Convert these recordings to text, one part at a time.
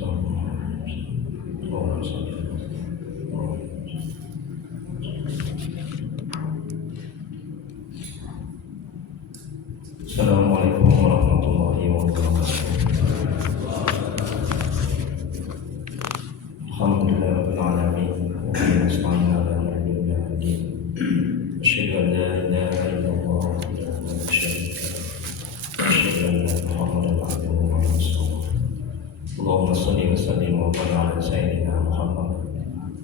Assalamualaikum warahmatullahi wabarakatuh. Alhamdulillahirabbil alamin wa bihi nasta'in 'ala umuri dunya wad din. Asyhadu an la ilaha illallah wahdahu la syarika lahu wa asyhadu anna Muhammadan 'abduhu wa rasuluh. Allahumma shalli wa sallim wa barik 'ala sayyidina Muhammad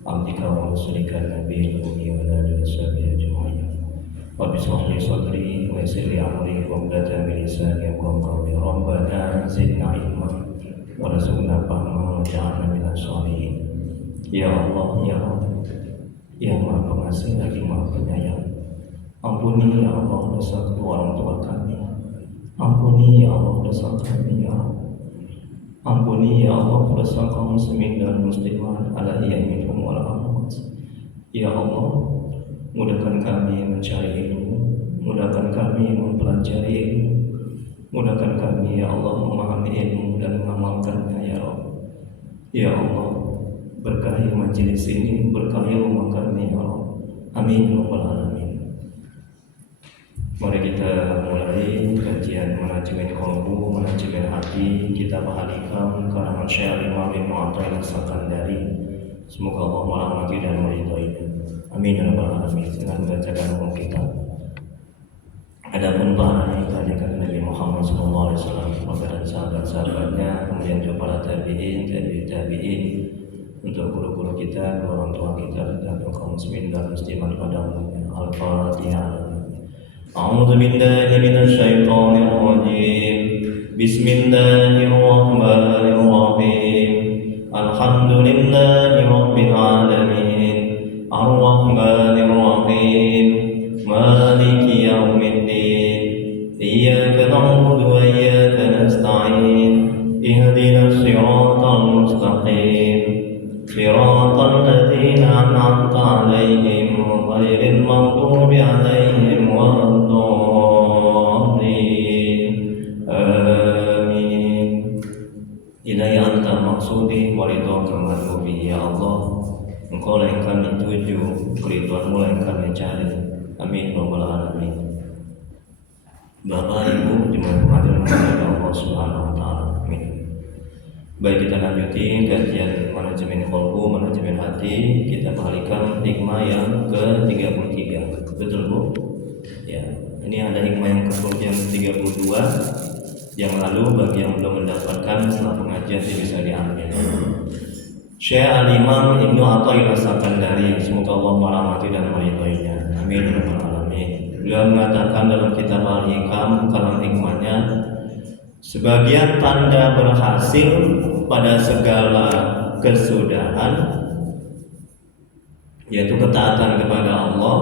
'abdika wa rasulika nabiyil ummi wa ala alihi wa sahbihi ajma'in. Rabbi shrah li sadri wa yassir li amri wahlul min lisani yafqahu qawli. Rabbana zidna ilma warzuqna fahma waj'alna minas sholihin. Ya Allah, ya Allah, yang Maha Pengasih lagi Maha Penyayang, ampuni ya Allah dosa kedua orang tua kami. Ampuni ya Allah dosa kami ya Allah. Ampuni ya Allah dosa kaum muslimin dan muslimat alaihi minhum wal amwat. Ya Allah, mudahkan kami mencari ilmu, mudahkan kami mempelajari ilmu, mudahkan kami ya Allah memahami ilmu dan mengamalkannya ya Allah. Ya Allah, berkahi majelis ini, berkahi rumah kami ya Allah. Amin ya rabbal alamin. Mari kita mulai kajian manajemen qalbu, manajemen hati, kitab Al-Hikam karangan Syekh Al-Imam Ibnu Athaillah As-Sakandari. Semoga Allah merahmati dan meridhoinya. Amin ya rabbal alamin. Dengan membacakan hukum kita. Adapun bahan yang ditanyakan Nabi Muhammad SAW kepada sahabat-sahabatnya, kemudian juga para tabi'in, tabi'in, untuk guru-guru kita, orang tua kita, dan kaum muslimin dan muslimat pada umumnya. Al-Fatihah. A'udzu billahi minasy syaithanir rajim. Bismillahirrahmanirrahim. Alhamdulillahi rabbil alamin. Ar-Rahmanir Rahim. Maliki yaumiddin. Iyyaka na'budu wa iyyaka nasta'in. Ihdinas siratal mustaqim. Siratal ladzina an'amta 'alaihim ghairil maghdubi 'alaihim waladdallin. Amin. Ilahi anta maksudi wa ridhaka madhubi. Ya Allah, Engkau lah yang kami tuju, keridhaan-Mu lah yang kami cari. Amin rabbal alamin. Bapak Ibu jemaah hadirin Allah Subhanahu wa taala. Amin. Baik, kita lanjuti kajian manajemen qalbu, manajemen hati. Kita balikan hikmah yang ke-33. Betul Bu? Ya. Ini ada hikmah yang ke-32 yang lalu bagi yang belum mendapatkan setelah pengajian bisa diambil. Syekh Al-Imam Ibnu Athaillah As-Sakandari, semoga Allah merahmati dan meridhoinya. Amin ya rabbal alamin. Beliau mengatakan dalam kitab Al-Hikam kalam hikmahnya, sebagian tanda berhasil pada segala kesudahan, yaitu ketaatan kepada Allah,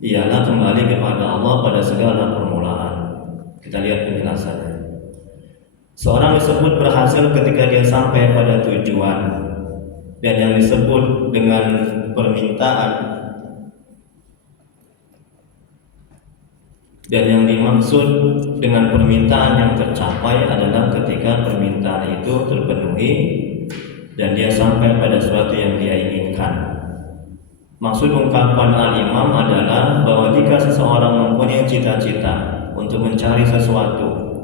ialah kembali kepada Allah pada segala permulaan. Kita lihat penjelasannya. Seorang disebut berhasil ketika dia sampai pada tujuan. Dan yang disebut dengan permintaan, dan yang dimaksud dengan permintaan yang tercapai adalah ketika permintaan itu terpenuhi dan dia sampai pada sesuatu yang dia inginkan. Maksud ungkapan Al-Imam adalah bahwa jika seseorang mempunyai cita-cita untuk mencari sesuatu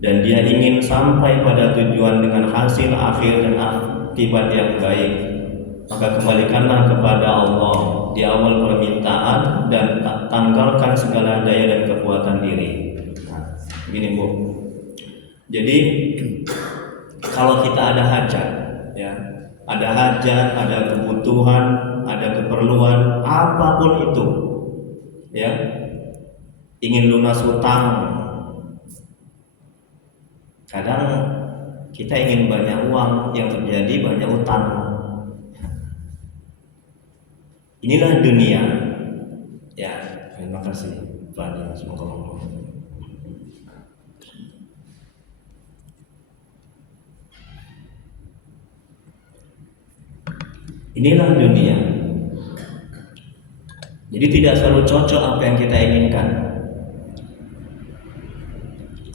dan dia ingin sampai pada tujuan dengan hasil akhir dan akibat yang baik, maka kembalikanlah kepada Allah di awal permintaan dan tanggalkan segala daya dan kekuatan diri. Nah, gini Bu. Jadi kalau kita ada hajat, ya, ada hajat, ada kebutuhan, ada keperluan, apapun itu, ya, ingin lunas hutang, kadang kita ingin banyak uang, yang terjadi banyak utang. Inilah dunia. Ya, terima kasih Pak. Semoga Allah. Inilah dunia. Jadi tidak selalu cocok apa yang kita inginkan.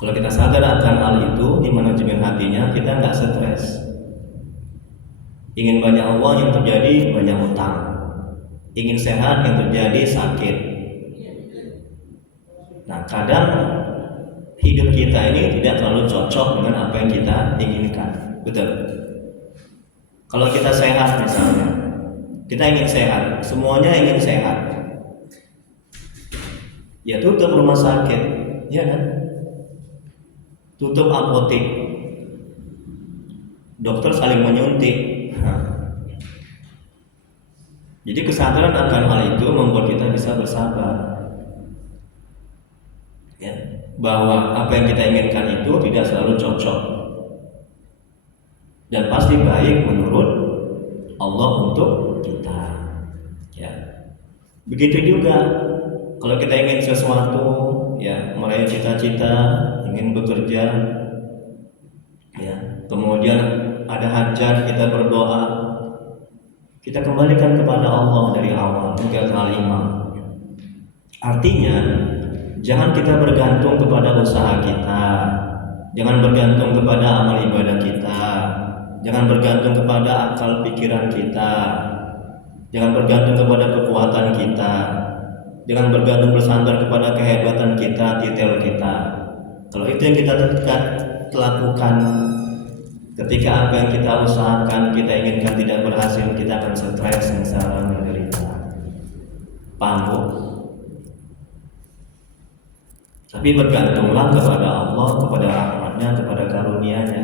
Kalau kita sadar akan hal itu di manajemen hatinya, kita nggak stres. Ingin banyak uang, yang terjadi banyak utang. Ingin sehat, yang terjadi sakit. Nah, kadang hidup kita ini tidak terlalu cocok dengan apa yang kita inginkan. Betul. Kalau kita sehat misalnya, kita ingin sehat, semuanya ingin sehat. Ya tutup rumah sakit, ya kan? Tutup apotek. Dokter saling menyuntik. Jadi kesadaran akan hal itu membuat kita bisa bersabar. Ya, bahwa apa yang kita inginkan itu tidak selalu cocok dan pasti baik menurut Allah untuk kita. Ya, begitu juga kalau kita ingin sesuatu, ya, meraih cita-cita, ingin bekerja, ya, kemudian ada hajat, kita berdoa, kita kembalikan kepada Allah dari awal hingga al-imam. Artinya, jangan kita bergantung kepada usaha kita, jangan bergantung kepada amal ibadah kita, jangan bergantung kepada akal pikiran kita, jangan bergantung kepada kekuatan kita, jangan bergantung bersandar kepada kehebatan kita, titel kita. Kalau itu yang kita lakukan, ketika apa yang kita usahakan, kita inginkan tidak berhasil, kita akan stres, sengsara, menderita. Paham Bu? Tapi bergantunglah kepada Allah, kepada rahmatnya, kepada karunia-Nya.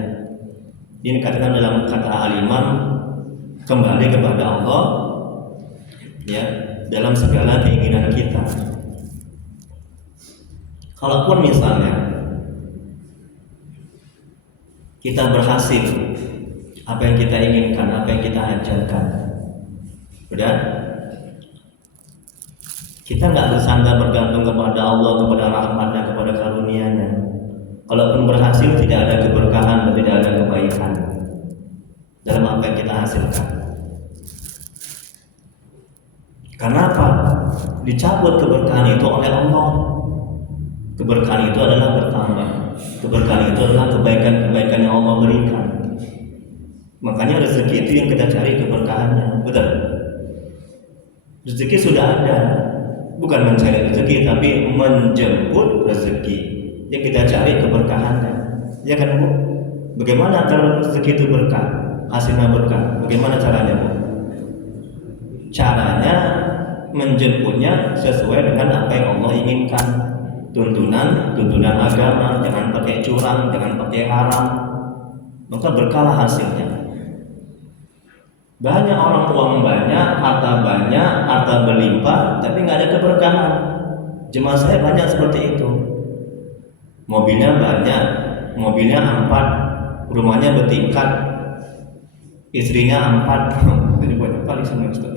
Ini dikatakan dalam kata al-imam, kembali kepada Allah, ya, dalam segala keinginan kita. Kalaupun misalnya kita berhasil apa yang kita inginkan, apa yang kita hajatkan, udah, kita nggak bersandar bergantung kepada Allah, kepada rahmatnya, kepada karunia-Nya. Kalaupun berhasil, tidak ada keberkahan dan tidak ada kebaikan dalam apa yang kita hasilkan. Karena apa? Dicabut keberkahan itu oleh Allah. Keberkahan itu adalah bertambah. Keberkahan itu adalah kebaikan-kebaikan yang Allah berikan. Makanya rezeki itu yang kita cari keberkahannya. Betul? Rezeki sudah ada. Bukan mencari rezeki, tapi menjemput rezeki. Yang kita cari keberkahannya. Ya kan Bu? Bagaimana kalau rezeki itu berkah? Hasilnya berkah. Bagaimana caranya Bu? Caranya menjemputnya sesuai dengan apa yang Allah inginkan. Tuntunan agama, jangan pakai curang, jangan pakai haram, maka berkahlah hasilnya. Banyak orang uang banyak, harta berlimpah, tapi nggak ada keberkahan. Jemaah saya banyak seperti itu. Mobilnya banyak, mobilnya 4, rumahnya bertingkat, istrinya 4. Jadi banyak kali sama Ustaz.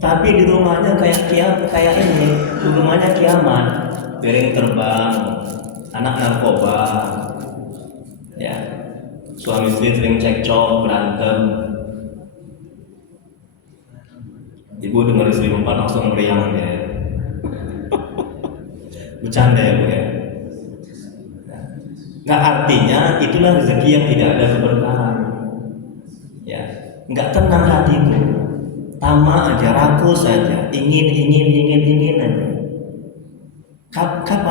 Tapi di rumahnya kayak ini, di rumahnya kiamat, piring terbang, anak narkoba, ya, suami istri sering cekcok, berantem. Ibu dengar istri 4 langsung meriang ya. Bercanda ya Bu ya. Nggak, artinya itulah rezeki yang tidak ada keberkahan. Ya, nggak tenang hati itu. Tamak aja, rakus saja, ingin aja.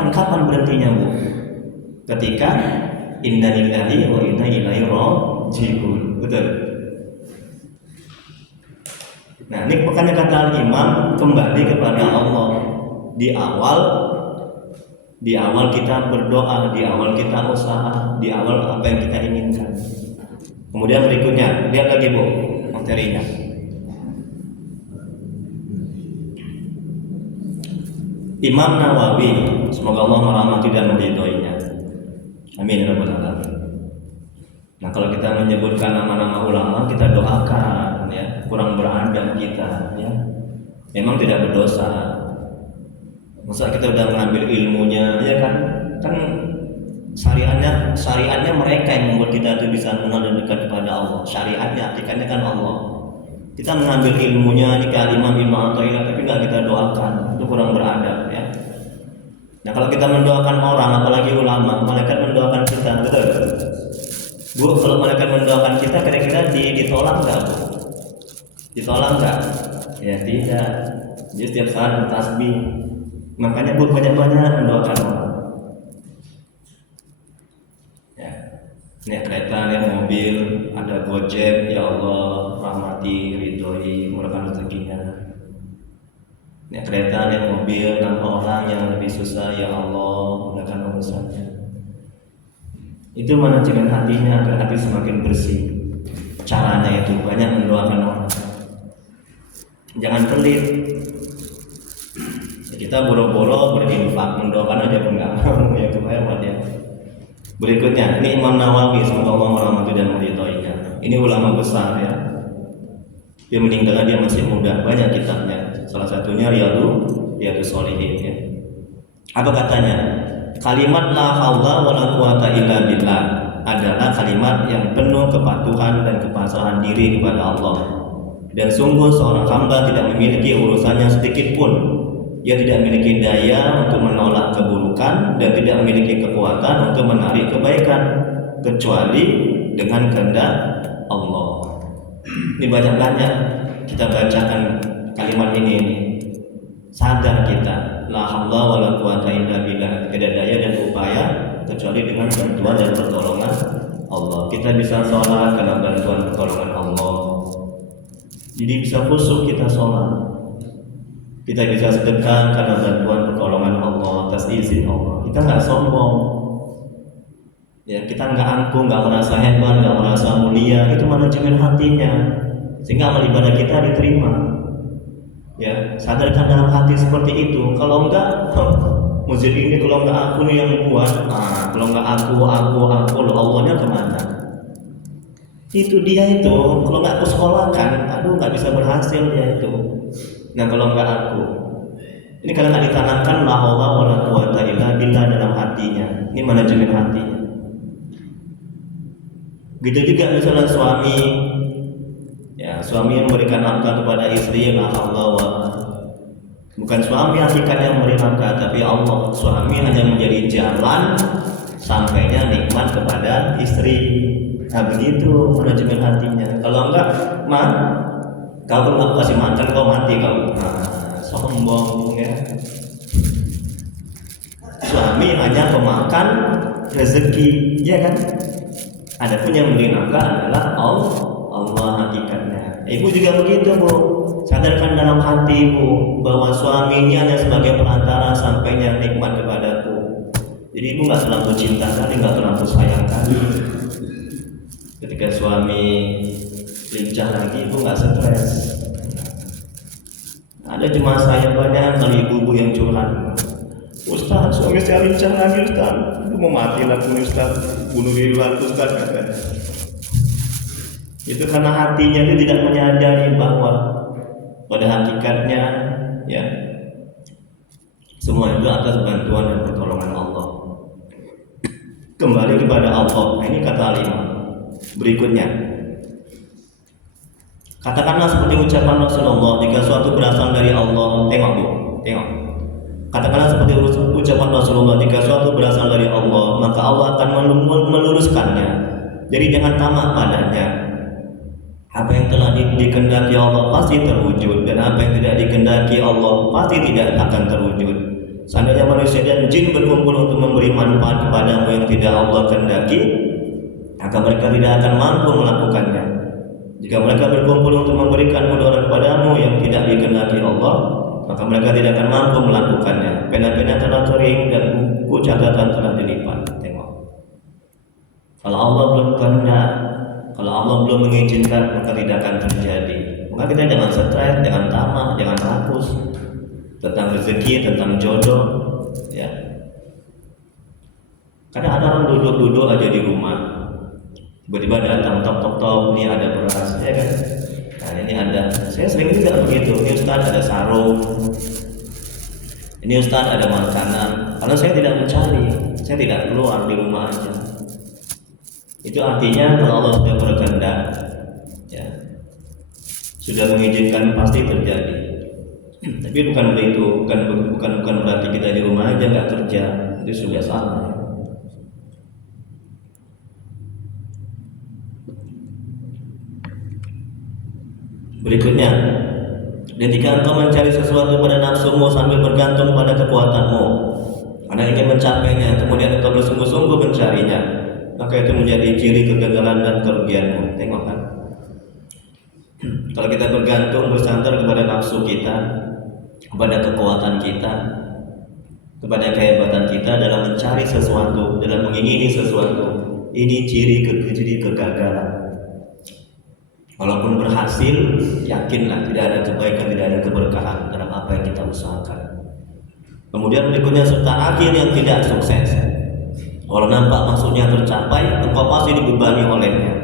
Kapan berhentinya Bu? Ketika inna lillahi wa inna ilaihi raji'un. Betul. Nah, ini makanya kata al-imam, kembali kepada Allah. Di awal kita berdoa, di awal kita usaha, di awal apa yang kita inginkan. Kemudian berikutnya, lihat lagi Bu materinya. Imam Nawawi, semoga Allah merahmati dan meridhoinya. Amin ya rabbal alamin. Nah, kalau kita menyebutkan nama-nama ulama, kita doakan ya, kurang beradab kita ya. Memang tidak berdosa. Masa kita udah mengambil ilmunya ya kan? Kan syariatnya mereka yang membuat kita itu bisa kenal dan dekat kepada Allah. Syariatnya, hakikatnya kan Allah. Kita mengambil ilmunya di kalimah Imam Athaillah, tapi nggak kita doakan, itu kurang beradab ya. Nah kalau kita mendoakan orang, apalagi ulama, malaikat mendoakan kita, betul? Bu, kalau malaikat mendoakan kita, kira-kira ditolak nggak, Bu? Ditolak nggak? Ya tidak. Jadi setiap saat bertasbih. Makanya Bu banyak-banyak mendoakan orang. Ya. Naik kereta, naik mobil, ada Gojek, ya Allah rahmati, ridhoi, murahkan rezekinya. Naik kereta, naik mobil, nampak orang yang lebih susah, ya Allah mudahkan urusannya. Itu menentukan hatinya agar hati semakin bersih. Caranya itu banyak mendoakan orang. Jangan pelit. Kita boro-boro berinfak, mendoakan aja pun nggak mau, ya kebayang dia. Berikutnya, ini Imam Nawawi, semoga Allah merahmati dan meridhoinya. Ini ulama besar ya. Dia meninggal, dia masih muda, banyak kitabnya. Salah satunya Riyadhus Shalihin ya. Apa katanya? Kalimat la haula wala quwata illa billah adalah kalimat yang penuh kepatuhan dan kepasrahan diri kepada Allah. Dan sungguh seorang hamba tidak memiliki urusannya sedikit pun. Dia tidak memiliki daya untuk menolak keburukan dan tidak memiliki kekuatan untuk menarik kebaikan kecuali dengan kehendak Allah. Ini banyak-banyak kita bacakan kalimat ini. Sadar kita, la haula wala quwata illa billah, tidak daya dan upaya kecuali dengan bantuan dan pertolongan Allah. Kita bisa sholat karena bantuan pertolongan Allah. Jadi bisa khusyuk kita sholat. Kita bisa sedekah karena bantuan pertolongan Allah atas izin Allah. Kita nggak sombong. Ya, kita nggak angkuh, nggak merasa hebat, nggak merasa mulia. Itu manajemen hatinya, sehingga amal ibadah kita diterima. Ya, sadarkan dalam hati seperti itu. Kalau enggak, masjid ini kalau enggak aku nih yang buat, kalau enggak aku, lo Allahnya kemana? Itu dia itu. Kalau enggak aku sekolahkan, aduh nggak bisa berhasil dia itu. Nah kalau enggak aku, ini kalau nggak ditanamkan la haula wala quwata illa billah dalam hatinya, ini manajemen hatinya. Gitu juga misalnya suami, ya suami yang memberikan nafkah kepada istri, la haula wa, bukan suami hakikatnya memberi nafkah, tapi Allah. Suami hanya menjadi jalan sampainya nikmat kepada istri. Nah begitu manajemen hatinya. Kalau enggak, kau nggak kasih makan, kau mati kau. Sombong ya. Suami hanya pemakan rezeki, ya kan? Adapun yang memberi nafkah adalah Allah hakikatnya. Ibu juga begitu, Bu. Sadarkan dalam hati, Bu, bahwa suami ini hanya sebagai perantara sampainya nikmat kepadaku. Jadi ibu nggak terlalu cinta kali, nggak terlalu sayang kali. Ketika suami lincah lagi, ibu nggak stres. Ada jemaah saya banyak kali ibu-ibu yang curhat. Ustaz, suami saya lincah lagi, Ustaz. Aku mau mati lah pun, Ustaz. Bunuh diri lah, Ustaz. Itu karena hatinya itu tidak menyadari bahwa pada hakikatnya, ya, semua itu atas bantuan dan pertolongan Allah. Kembali kepada Allah. Nah, ini kata 5. Berikutnya, katakanlah seperti ucapan Rasulullah, jika suatu berasal dari Allah. Tengok, Bu, tengok. Katakanlah seperti ucapan Rasulullah, jika suatu berasal dari Allah, maka Allah akan meluruskannya. Jadi jangan tamak padanya. Apa yang telah dikehendaki Allah pasti terwujud, dan apa yang tidak dikehendaki Allah pasti tidak akan terwujud. Seandainya manusia dan jin berkumpul untuk memberi manfaat kepadamu yang tidak Allah kehendaki, maka mereka tidak akan mampu melakukannya. Jika mereka berkumpul untuk memberikan mudarat kepadamu yang tidak dikehendaki Allah, maka mereka tidak akan mampu melakukannya. Pena-pena telah kering dan buku catatan telah dilipat. Tengok. Kalau Allah belum kehendak, kalau Allah belum mengizinkan, maka tidak akan terjadi. Maka kita jangan stres, jangan tamak, jangan rakus tentang rezeki, tentang jodoh, ya. Kadang ada orang duduk-duduk aja di rumah, tiba-tiba datang tok, ini ada beras, ya kan? Nah ini ada, saya sering juga begitu. Ini Ustaz ada sarung, ini Ustaz ada makanan. Kalau saya tidak mencari, saya tidak keluar di rumah aja. Itu artinya kalau Allah sudah berkehendak, ya, sudah mengizinkan pasti terjadi. Tapi bukan begitu, bukan berarti kita di rumah aja nggak kerja, itu sudah salah. Berikutnya, ketika engkau mencari sesuatu pada nafsumu sambil bergantung pada kekuatanmu, karena ingin mencapainya, kemudian engkau bersungguh-sungguh mencarinya, maka itu menjadi ciri kegagalan dan kerugianmu. Tengok kan? Kalau kita bergantung bersandar kepada nafsu kita, kepada kekuatan kita, kepada kehebatan kita dalam mencari sesuatu, dalam mengingini sesuatu, ini ciri kegagalan. Walaupun berhasil, yakinlah tidak ada kebaikan, tidak ada keberkahan dalam apa yang kita usahakan. Kemudian berikutnya, serta akhir yang tidak sukses. Walau nampak maksudnya tercapai, engkau pasti dibebani olehnya,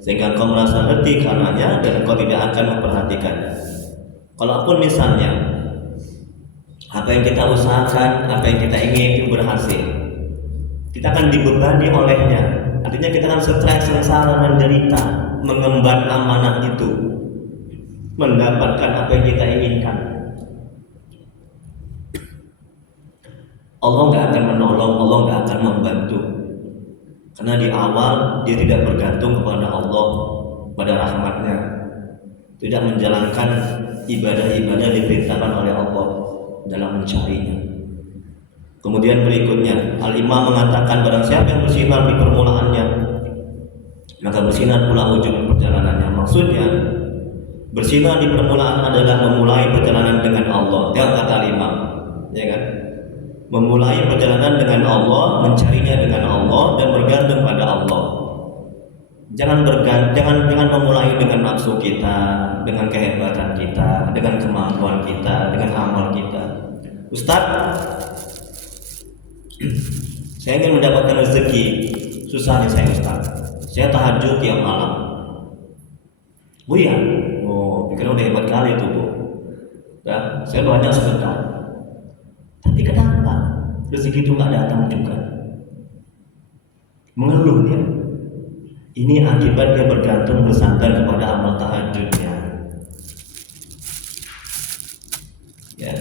sehingga engkau merasa letih karenanya dan engkau tidak akan memperhatikannya. Kalaupun misalnya apa yang kita usahakan, apa yang kita ingin itu berhasil, kita akan dibebani olehnya. Artinya kita akan stres, sengsara, menderita mengemban amanah itu, mendapatkan apa yang kita inginkan. Allah nggak akan menolong, Allah nggak akan membantu, karena di awal dia tidak bergantung kepada Allah, pada rahmatnya, tidak menjalankan ibadah-ibadah diperintahkan oleh Allah dalam mencarinya. Kemudian berikutnya, Al-Imam mengatakan barang siapa yang bersinar di permulaannya, maka bersinar pula ujung perjalanannya. Maksudnya bersinar di permulaan adalah memulai perjalanan dengan Allah. Dia kata Al-Imam, ya kan? Memulai perjalanan dengan Allah, mencarinya dengan Allah dan bergantung pada Allah. Jangan memulai dengan nafsu kita, dengan kehebatan kita, dengan kemampuan kita, dengan amal kita. Ustaz, saya ingin mendapatkan rezeki, susah nih saya Ustaz. Saya tahajud tiap malam. Bu ya? Oh, pikir udah hebat kali itu Bu. Ya, saya banyak sebentar. Tapi kenapa rezeki itu nggak datang juga? Mengeluh dia. Ini akibat dia bergantung bersandar kepada amal tahajudnya. Ya,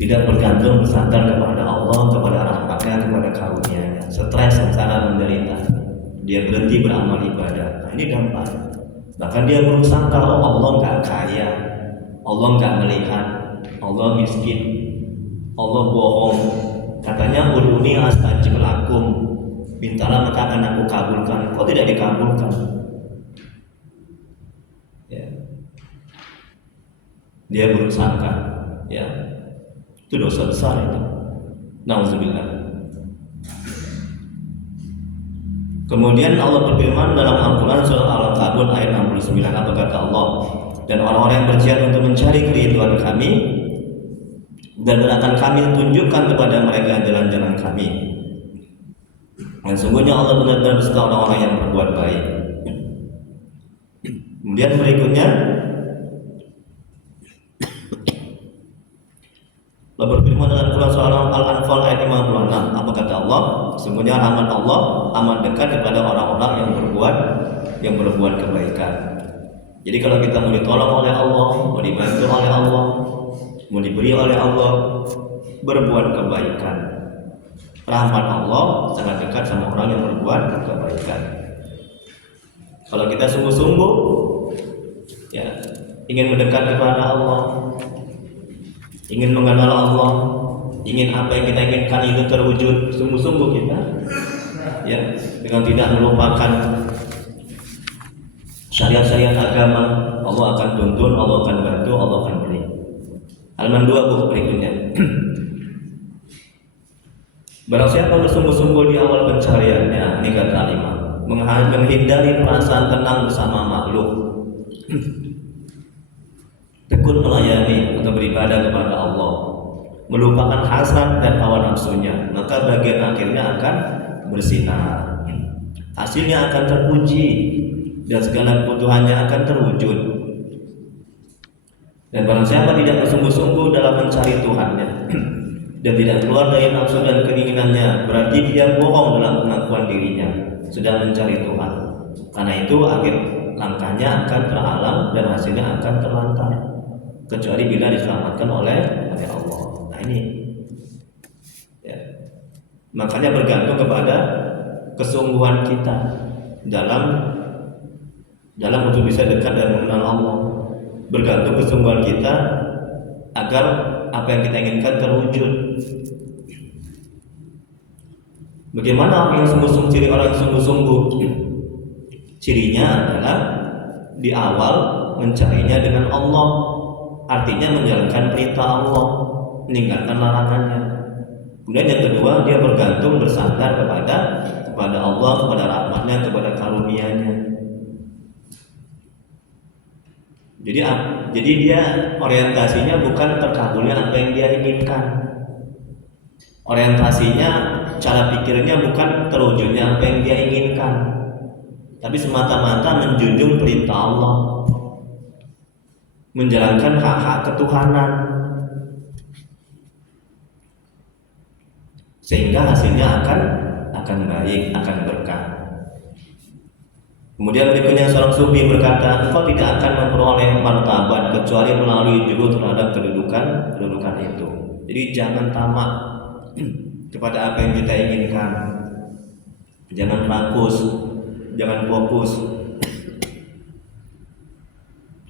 tidak bergantung bersandar kepada Allah, kepada rahmatnya, kepada karunia-Nya. Stres, sengsara, menderita. Dia berhenti beramal ibadah. Nah, ini dampak. Bahkan dia bersangka, oh Allah nggak kaya, Allah nggak melihat, Allah miskin, Allah bohong. Katanya udhuni astajib lakum, mintalah maka akan aku kabulkan. Kok tidak dikabulkan? Ya. Dia bersangka, ya, itu dosa besar itu. Nauzubillah. Kemudian Allah berfirman dalam Al-Quran surah Al-Ankabut ayat 69, apa kata Allah? Dan orang-orang yang berjihad untuk mencari keridhaan kami, dan akan kami tunjukkan kepada mereka jalan-jalan kami. Dan sungguhnya Allah benar-benar bersuka orang-orang yang berbuat baik. Kemudian berikutnya, Allah berfirman dalam surah Al-Anfal ayat 56, apa kata Allah? Sesungguhnya rahmat Allah amat dekat kepada orang-orang yang berbuat kebaikan. Jadi kalau kita mau ditolong oleh Allah, mau dibantu oleh Allah, mau diberi oleh Allah, berbuat kebaikan. Rahmat Allah sangat dekat sama orang yang berbuat kebaikan. Kalau kita sungguh-sungguh, ya, ingin mendekat kepada Allah, ingin mengenal Allah, ingin apa yang kita inginkan itu terwujud, sungguh-sungguh kita, ya, dengan tidak melupakan syariat-syariat agama, Allah akan tuntun, Allah akan bantu, Allah akan beri. Halaman 2 buku berikutnya. Barang siapa bersungguh-sungguh di awal pencariannya, ini kata Al-Imam, menghindari perasaan tenang bersama makhluk, tekun melayani atau beribadah kepada Allah, melupakan hasad dan hawa nafsunya, maka bagian akhirnya akan bersinar, hasilnya akan terpuji dan segala kebutuhannya akan terwujud. Dan barang siapa tidak bersungguh-sungguh dalam mencari Tuhannya dan tidak keluar dari nafsu dan keinginannya, berarti dia bohong dalam pengakuan dirinya sedang mencari Tuhan. Karena itu akhir langkahnya akan terhalang dan hasilnya akan terlantar. kecuali bila diselamatkan oleh Allah. Nah ini, ya. Makanya bergantung kepada kesungguhan kita dalam untuk bisa dekat dan mengenal Allah. Bergantung kesungguhan kita agar apa yang kita inginkan terwujud. Bagaimana yang sungguh-sungguh, ciri orang yang sungguh-sungguh? Cirinya adalah di awal mencarinya dengan Allah, artinya menjalankan perintah Allah, meninggalkan larangannya. Kemudian yang kedua, dia bergantung bersandar kepada Allah, kepada rahmatnya, kepada karunia-Nya. Jadi dia orientasinya bukan terkabulnya apa yang dia inginkan. Orientasinya, cara pikirnya bukan terwujudnya apa yang dia inginkan, tapi semata-mata menjunjung perintah Allah, menjalankan hak-hak ketuhanan, sehingga hasilnya akan baik, akan berkah. Kemudian berikutnya seorang sufi berkata, engkau tidak akan memperoleh martabat kecuali melalui juru terhadap kedudukan itu. Jadi jangan tamak kepada apa yang kita inginkan, jangan rakus, jangan fokus.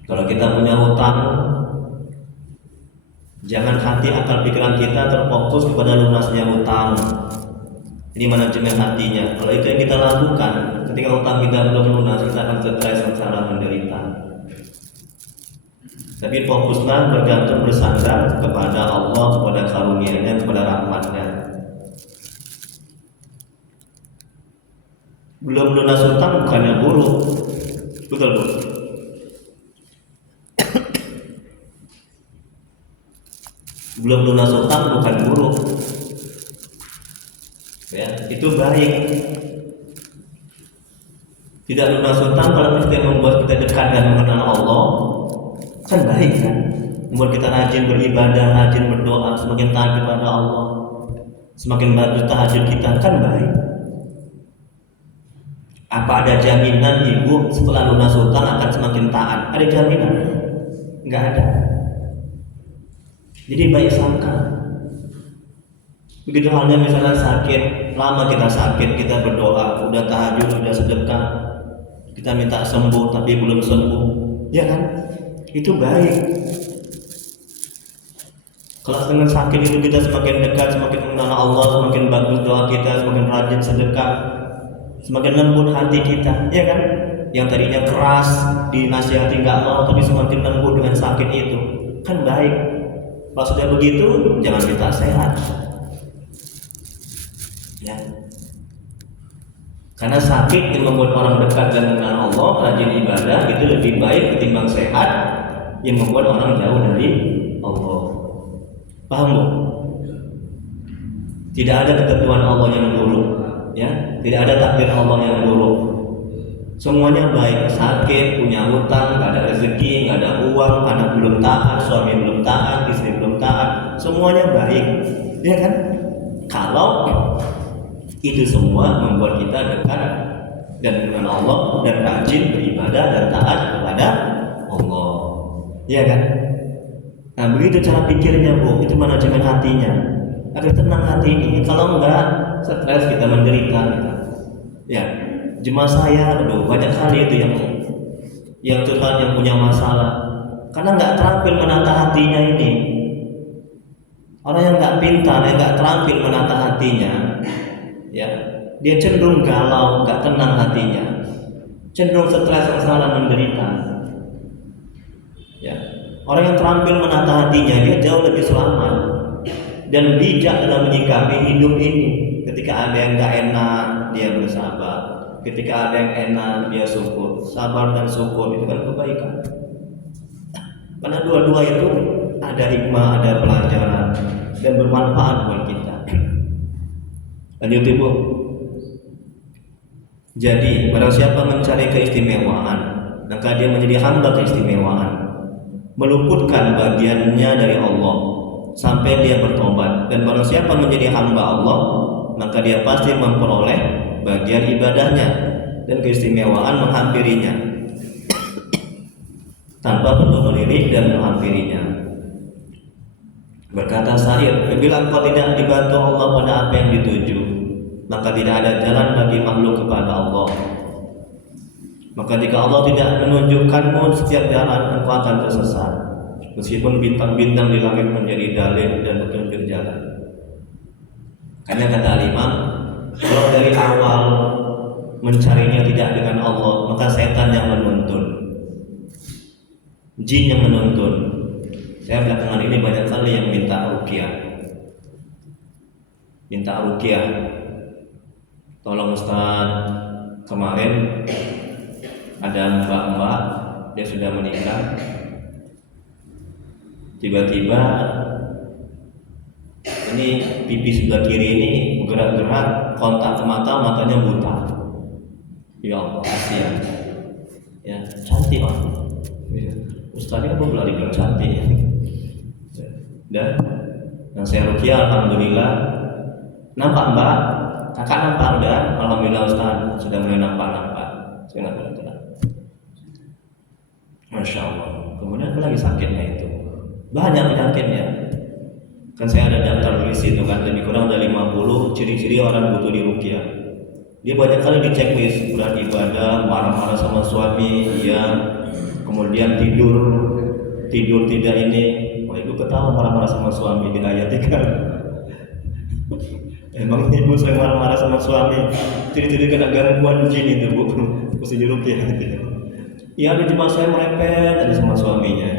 Kalau kita punya hutang, jangan hati akal pikiran kita terfokus kepada lunasnya hutang. Ini manajemen hatinya. Kalau itu yang kita lakukan, ketika hutang kita belum lunas, kita akan stres, sengsara, menderita. Tapi fokuslah bergantung bersandar kepada Allah, kepada karunia-Nya, kepada rahmat-Nya. Belum lunas hutang bukannya buruk, betul bu? Belum lunas hutang bukan buruk, ya itu baik. Tidak lunas hutang kalau kita membuat kita dekat dan mengenal Allah, kan baik kan? Membuat kita rajin beribadah, rajin berdoa, semakin taat kepada Allah, semakin bagus tahajud kita, kan baik. Apa ada jaminan ibu setelah lunas hutang akan semakin taat? Ada jaminan? Enggak ada. Jadi baik sangka. Begitu halnya misalnya sakit, lama kita sakit, kita berdoa, udah tahajud, udah sedekah, kita minta sembuh tapi belum sembuh, ya kan? Itu baik. Kalau dengan sakit itu kita semakin dekat, semakin mengenal Allah, semakin bagus doa kita, semakin rajin sedekah, semakin lembut hati kita, ya kan? Yang tadinya keras, dinasihati nggak mau, tapi semakin lembut dengan sakit itu, kan baik. Kalau sudah begitu, jangan minta sehat, ya. Karena sakit yang membuat orang dekat dengan Allah, rajin ibadah, itu lebih baik ketimbang sehat yang membuat orang jauh dari Allah. Paham bu? Tidak ada ketentuan Allah yang buruk, ya. Tidak ada takdir Allah yang buruk. Semuanya baik. Sakit, punya hutang, nggak ada rezeki, nggak ada uang, anak belum taat, suami belum taat, istri belum taat, semuanya baik, ya kan? Kalau itu semua membuat kita dekat dan dengan Allah dan rajin beribadah dan taat kepada Allah, ya kan? Nah begitu cara pikirnya bu, itu manajemen hatinya agar tenang hati ini. Kalau enggak, stres, kita menderita kita. Ya, jemaah saya, aduh banyak kali itu yang curhat, yang punya masalah karena nggak terampil menata hatinya ini. Orang yang nggak pintar, yang nggak terampil menata hatinya, ya dia cenderung galau, nggak tenang hatinya, cenderung stres, sengsara, menderita. Ya, orang yang terampil menata hatinya, dia jauh lebih selamat dan bijak dalam menyikapi hidup ini. Ketika ada yang nggak enak, dia bersabar. Ketika ada yang enak, dia syukur. Sabar dan syukur itu kan kebaikan. Karena dua-dua itu ada hikmah, ada pelajaran dan bermanfaat buat kita. Lanjut ibu. Jadi barang siapa mencari keistimewaan, maka dia menjadi hamba keistimewaan, meluputkan bagiannya dari Allah sampai dia bertobat. Dan barang siapa menjadi hamba Allah, maka dia pasti memperoleh bagian ibadahnya dan keistimewaan menghampirinya. tanpa perlu melirik dan menghampirinya. Berkata Sa'id, apabila engkau tidak dibantu Allah pada apa yang dituju, maka tidak ada jalan bagi makhluk kepada Allah. Maka jika Allah tidak menunjukkanmu setiap jalan, engkau akan tersesat. Meskipun bintang-bintang di langit menjadi dalil dan petunjuk jalan. Karena kata Imam, kalau dari awal mencarinya tidak dengan Allah, maka setan yang menuntun, jin yang menuntun. Saya belakangan ini banyak kali yang minta ruqyah. Tolong Ustaz, kemarin ada mbak-mbak, dia sudah menikah. Tiba-tiba ini pipi sebelah kiri ini bergerak-gerak, kontak ke mata, matanya buta. Ya Allah, kasihan. Ya, cantik orang. Ustaz ini apa pula dibilang cantik ya? Dan yang saya ruqyah, alhamdulillah, nampak mbak, kakak nampak enggak? Alhamdulillah Ustaz, sudah mulai nampak. Saya nggak gerak-gerak. Masya Allah. Kemudian apa lagi sakitnya itu? Banyak penyakitnya. Kan saya ada daftar list itu kan, lebih kurang ada 50 ciri-ciri orang butuh diruqyah. Dia banyak kali di checklist, berat ibadah, marah-marah sama suami, ya, kemudian tidur tidak ini. Oh, ibu ketawa marah-marah sama suami di ayat kan. Emang ibu sering marah-marah sama suami, ciri-ciri kena gangguan jin itu bu, mesti diruqyah gitu. Iya, di tempat saya merepet ada sama suaminya.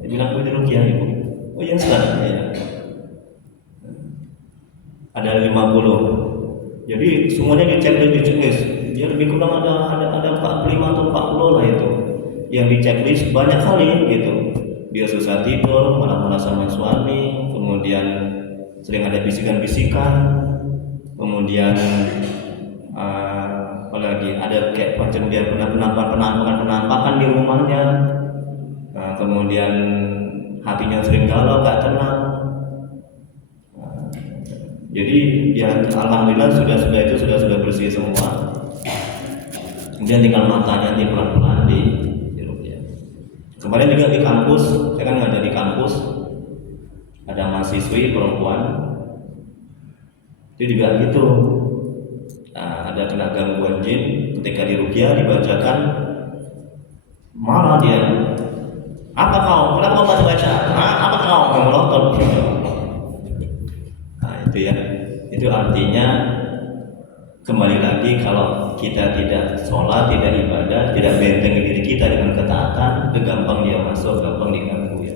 Jadi aku diruqyah ibu. Oh iya Ustaz, ya. Ada 50. Jadi semuanya dicek. Dia lebih kurang ada 45 atau 40 lah itu. Yang di checklist banyak kali gitu. Dia susah tidur, marah-marah sama suami, kemudian sering ada bisikan-bisikan, kemudian apalagi ada kayak macam dia pernah penampakan di rumahnya, kemudian hatinya sering galau, gak tenang. Jadi dia alhamdulillah sudah bersih semua. Kemudian tinggal matanya nanti pelan-pelan di ruqyah. Kemarin juga di kampus, saya kan ada di kampus, ada mahasiswi perempuan, itu juga gitu. Ada kena gangguan jin, ketika di ruqyah dibacakan, marah dia. Apa kau? Kenapa kau baca? Apa kau? Melotot. Nah itu ya, itu artinya kembali lagi kalau kita tidak sholat, tidak ibadah, tidak bentengi diri kita dengan ketaatan, itu gampang dia masuk, gampang diganggu ya.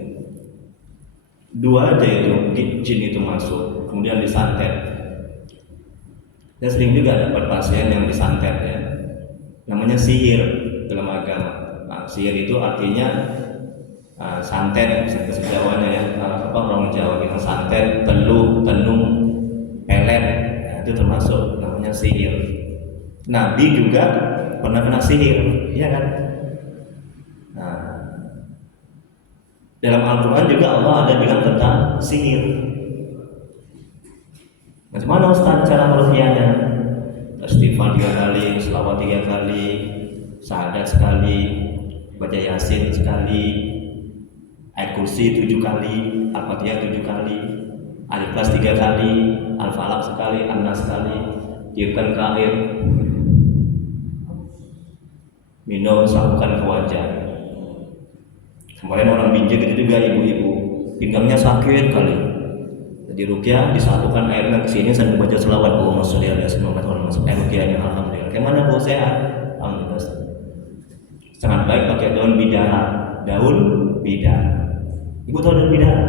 Dua aja itu jin itu masuk, kemudian disantet. Dan sering juga dapat pasien yang disantet ya, namanya sihir dalam agama. Nah, sihir itu artinya santet, bahasa Jawanya ya, orang Jawa bilang santet, teluh, tenung, pelet, ya, itu termasuk namanya sihir. Nabi juga pernah kena sihir, iya kan? Nah, dalam Al-Quran juga Allah ada bilang tentang sihir. Macam mana Ustaz cara meruqyahnya? Istighfar 3 kali, selawat 3 kali, syahadat sekali, baca Yasin sekali, ayat kursi 7 kali, Al-Fatihah 7 kali, Al-Ikhlas 3 kali, Al-Falaq sekali, An-Nas sekali, tiupkan ke air, minum, sapukan ke wajah. Kemarin orang Binjai itu juga ibu-ibu, pinggangnya sakit kali, jadi ruqyah disapukan airnya ke sini sambil baca selawat, Allahumma sholli ala sayyidina Muhammad, masuk air ruqyahnya, alhamdulillah. Gimana bu, sehat? Alhamdulillah. Sangat baik pakai daun bidara. Ibu tahu daun bidara?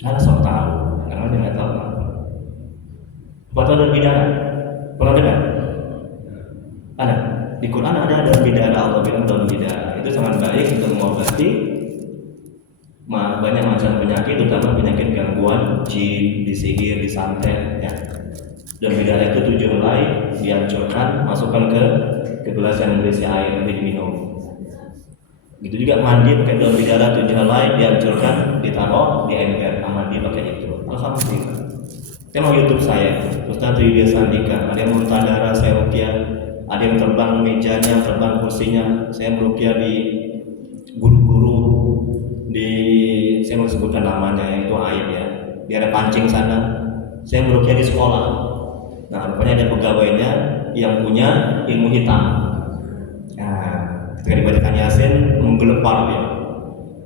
Ada sok tahu, karena dia nggak tahu apa. Tahu daun bidara? Pernah dengar? Ada. Di Quran ada daun bidara, Allah bilang daun bidara. Itu sangat baik untuk mengobati banyak macam penyakit, terutama penyakit gangguan jin, disihir, disantet. Ya. Daun bidara itu 7 helai dihancurkan, masukkan ke gelas yang berisi air, diminum. Gitu juga mandi pakai daun bidara 7 helai dihancurkan, ditaruh di ember, mandi pakai itu. Alhamdulillah. Tengok YouTube saya, Ustaz Ridya Sandika, ada yang muntah darah saya ruqyah, ada yang terbang mejanya, terbang kursinya, saya meruqyah di sebutkan namanya, itu aib ya. Dia ada pancing sana. Saya meruqyah di sekolah. Nah, rupanya ada pegawainya yang punya ilmu hitam. Nah, ketika dibacakan Yasin menggelepar dia.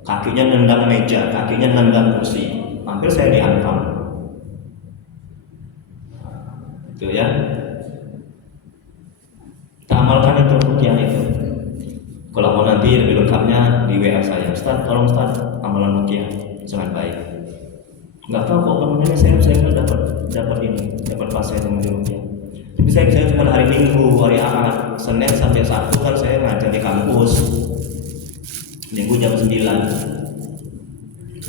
Kakinya nendang meja, kakinya nendang kursi. Hampir saya dihantam. Itu ya. Kita amalkan itu ruqyah itu. Kalau mau nanti lebih lengkapnya di WA saya, Ustaz, tolong Ustaz, amalan ruqyah sangat baik. Nggak tahu kok namanya saya dapat ini, dapat pasien yang ruqyah. Tapi saya cuma hari Minggu, hari Ahad, Senin sampai Sabtu kan saya ngajar di kampus. Minggu jam 9.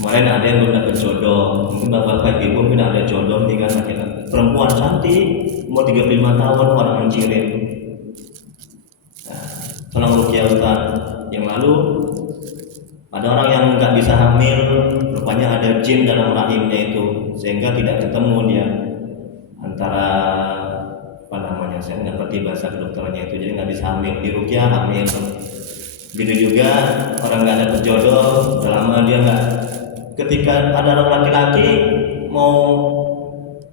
Kemarin ada yang belum dapat jodoh, mungkin bapak ibu mungkin ada jodoh nih kan, perempuan cantik, umur 35 tahun, orang mencirit. Tolong ruqyah Ustaz. Yang lalu ada orang yang nggak bisa hamil, rupanya ada jin dalam rahimnya itu, sehingga tidak ketemu dia antara apa namanya, saya nggak ngerti bahasa kedokterannya itu, jadi nggak bisa hamil. Di ruqyah hamil. Begitu juga orang nggak ada jodoh, udah lama dia nggak. Ketika ada orang laki-laki mau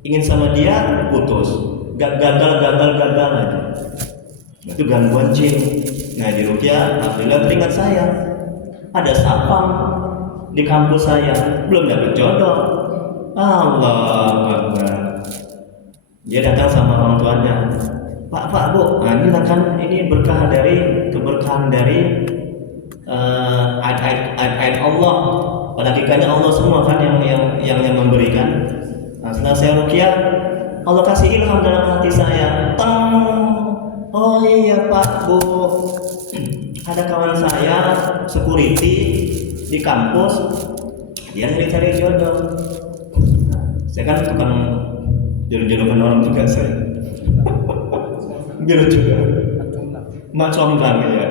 ingin sama dia, putus, gagal aja. Itu gangguan jin. Nah, di ruqyah alhamdulillah teringat saya ada sapam di kampus saya belum dapat jodoh. Allah Akbar. Dia datang sama orang tuanya, Pak Bu, nah ini kan ini keberkahan dari ayat Allah. Pada hakikatnya Allah semua kan yang memberikan. Nah, setelah saya ruqyah, Allah kasih ilham dalam hati saya. Oh iya Pak Bu, ada kawan saya security di kampus, dia cari jodoh. Saya kan tukang jodoh-jodohan orang juga saya. Jodoh juga. Macam kan ya.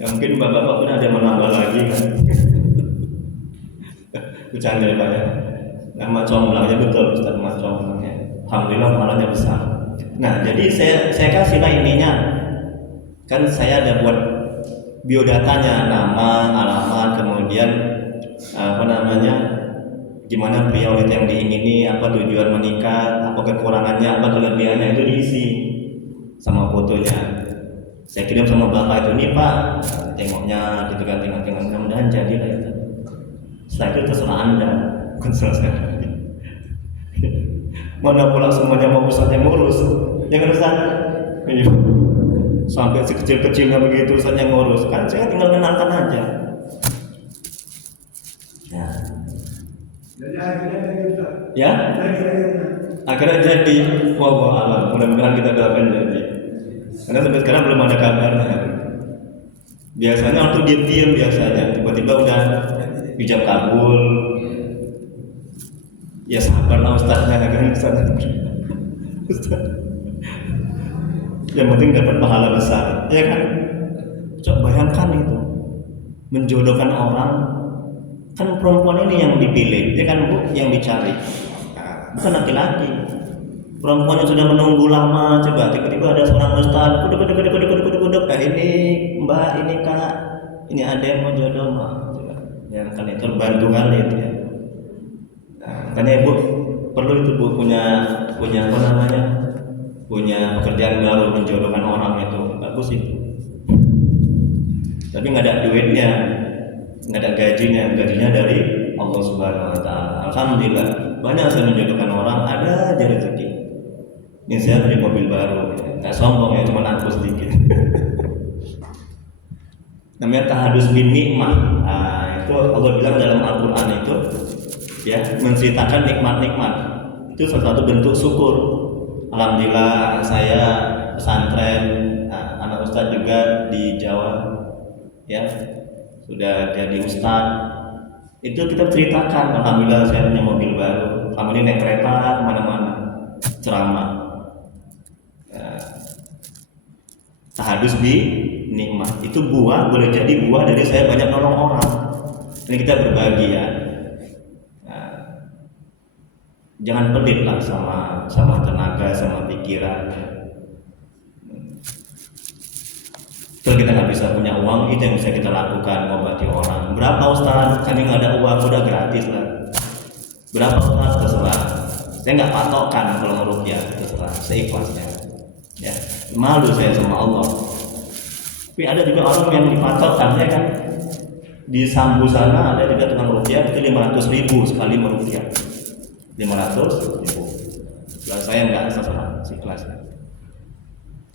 Ya mungkin bapak-bapak pun ada menambah lagi kan. Bercanda ya Pak ya. Nama comblangnya betul Ustaz, nama comblangnya. Alhamdulillah malahnya besar. Nah, jadi saya kasihlah ininya. Kan saya ada buat biodatanya, nama, alamat, kemudian apa namanya, gimana beliau itu yang diingini, apa tujuan menikah, apa kekurangannya, apa kelebihannya, itu diisi sama fotonya. Saya kirim sama bapak itu, nih Pak, tengoknya gitu kan, tengok mudah-mudahan jadi lah itu. Setelah itu terserah Anda, bukan selesai. Mana pula semuanya mau Ustaz yang ngurus, ya kan Ustaz? Iya. Sampai sekecil-kecilnya begitu Ustaz yang ngurus, kan saya tinggal kenalkan aja. Ya. Ya? Akhirnya jadi, wallahu a'lam. Mudah-mudahan kita doakan jadi. Karena sampai sekarang belum ada kabarnya. Biasanya waktu diam biasanya, tiba-tiba udah ijab kabul. Ya sabarlah Ustaznya, kan Ustaz. Yang penting dapat pahala besar, ya kan? Coba bayangkan itu, menjodohkan orang, kan perempuan ini yang dipilih, ya kan Bu, yang dicari, bukan laki-laki. Perempuan yang sudah menunggu lama, coba tiba-tiba ada seorang ustaz, kuduk, ini Mbak, ini Kak, ini ada yang mau jodoh mah, yang kan itu terbantu kali itu ya. Makanya Ibu perlu itu Bu punya apa namanya, punya pekerjaan baru, menjodohkan orang itu bagus itu. Tapi nggak ada duitnya, nggak ada gajinya dari Allah Subhanahu Wa Taala. Alhamdulillah banyak saya menjodohkan orang, ada aja rezeki. Ini saya beli mobil baru, nggak sombong ya, cuma aku sedikit. Namanya tahadus bin nikmah. Nah, itu Allah bilang dalam Al-Quran itu, ya, menceritakan nikmat-nikmat. Itu salah satu bentuk syukur. Alhamdulillah anak saya pesantren, anak ustadz juga di Jawa, ya, sudah jadi ustadz. Itu kita ceritakan, alhamdulillah saya punya mobil baru, kami ini naik kereta kemana-mana, ceramah. Tahadus bi nikmat itu buah, boleh jadi buah dari saya banyak nolong orang. Ini kita berbagi ya. Jangan pelit lah sama tenaga, sama pikiran. Kalau kita nggak bisa punya uang, itu yang bisa kita lakukan, mengobati orang. Berapa Ustaz? Kami nggak ada uang, udah gratis lah. Berapa Ustaz? Terserah. Saya nggak patokan kalau ngeruqyah, terserah, seikhlasnya. Ya, malu saya sama Allah. Tapi ada juga orang yang dipatokkan, ya kan? Di Sambu sana ada juga tukang ruqyah itu 500.000 sekali meruqyah. 500.000. Kalau saya nggak terserah, seikhlasnya.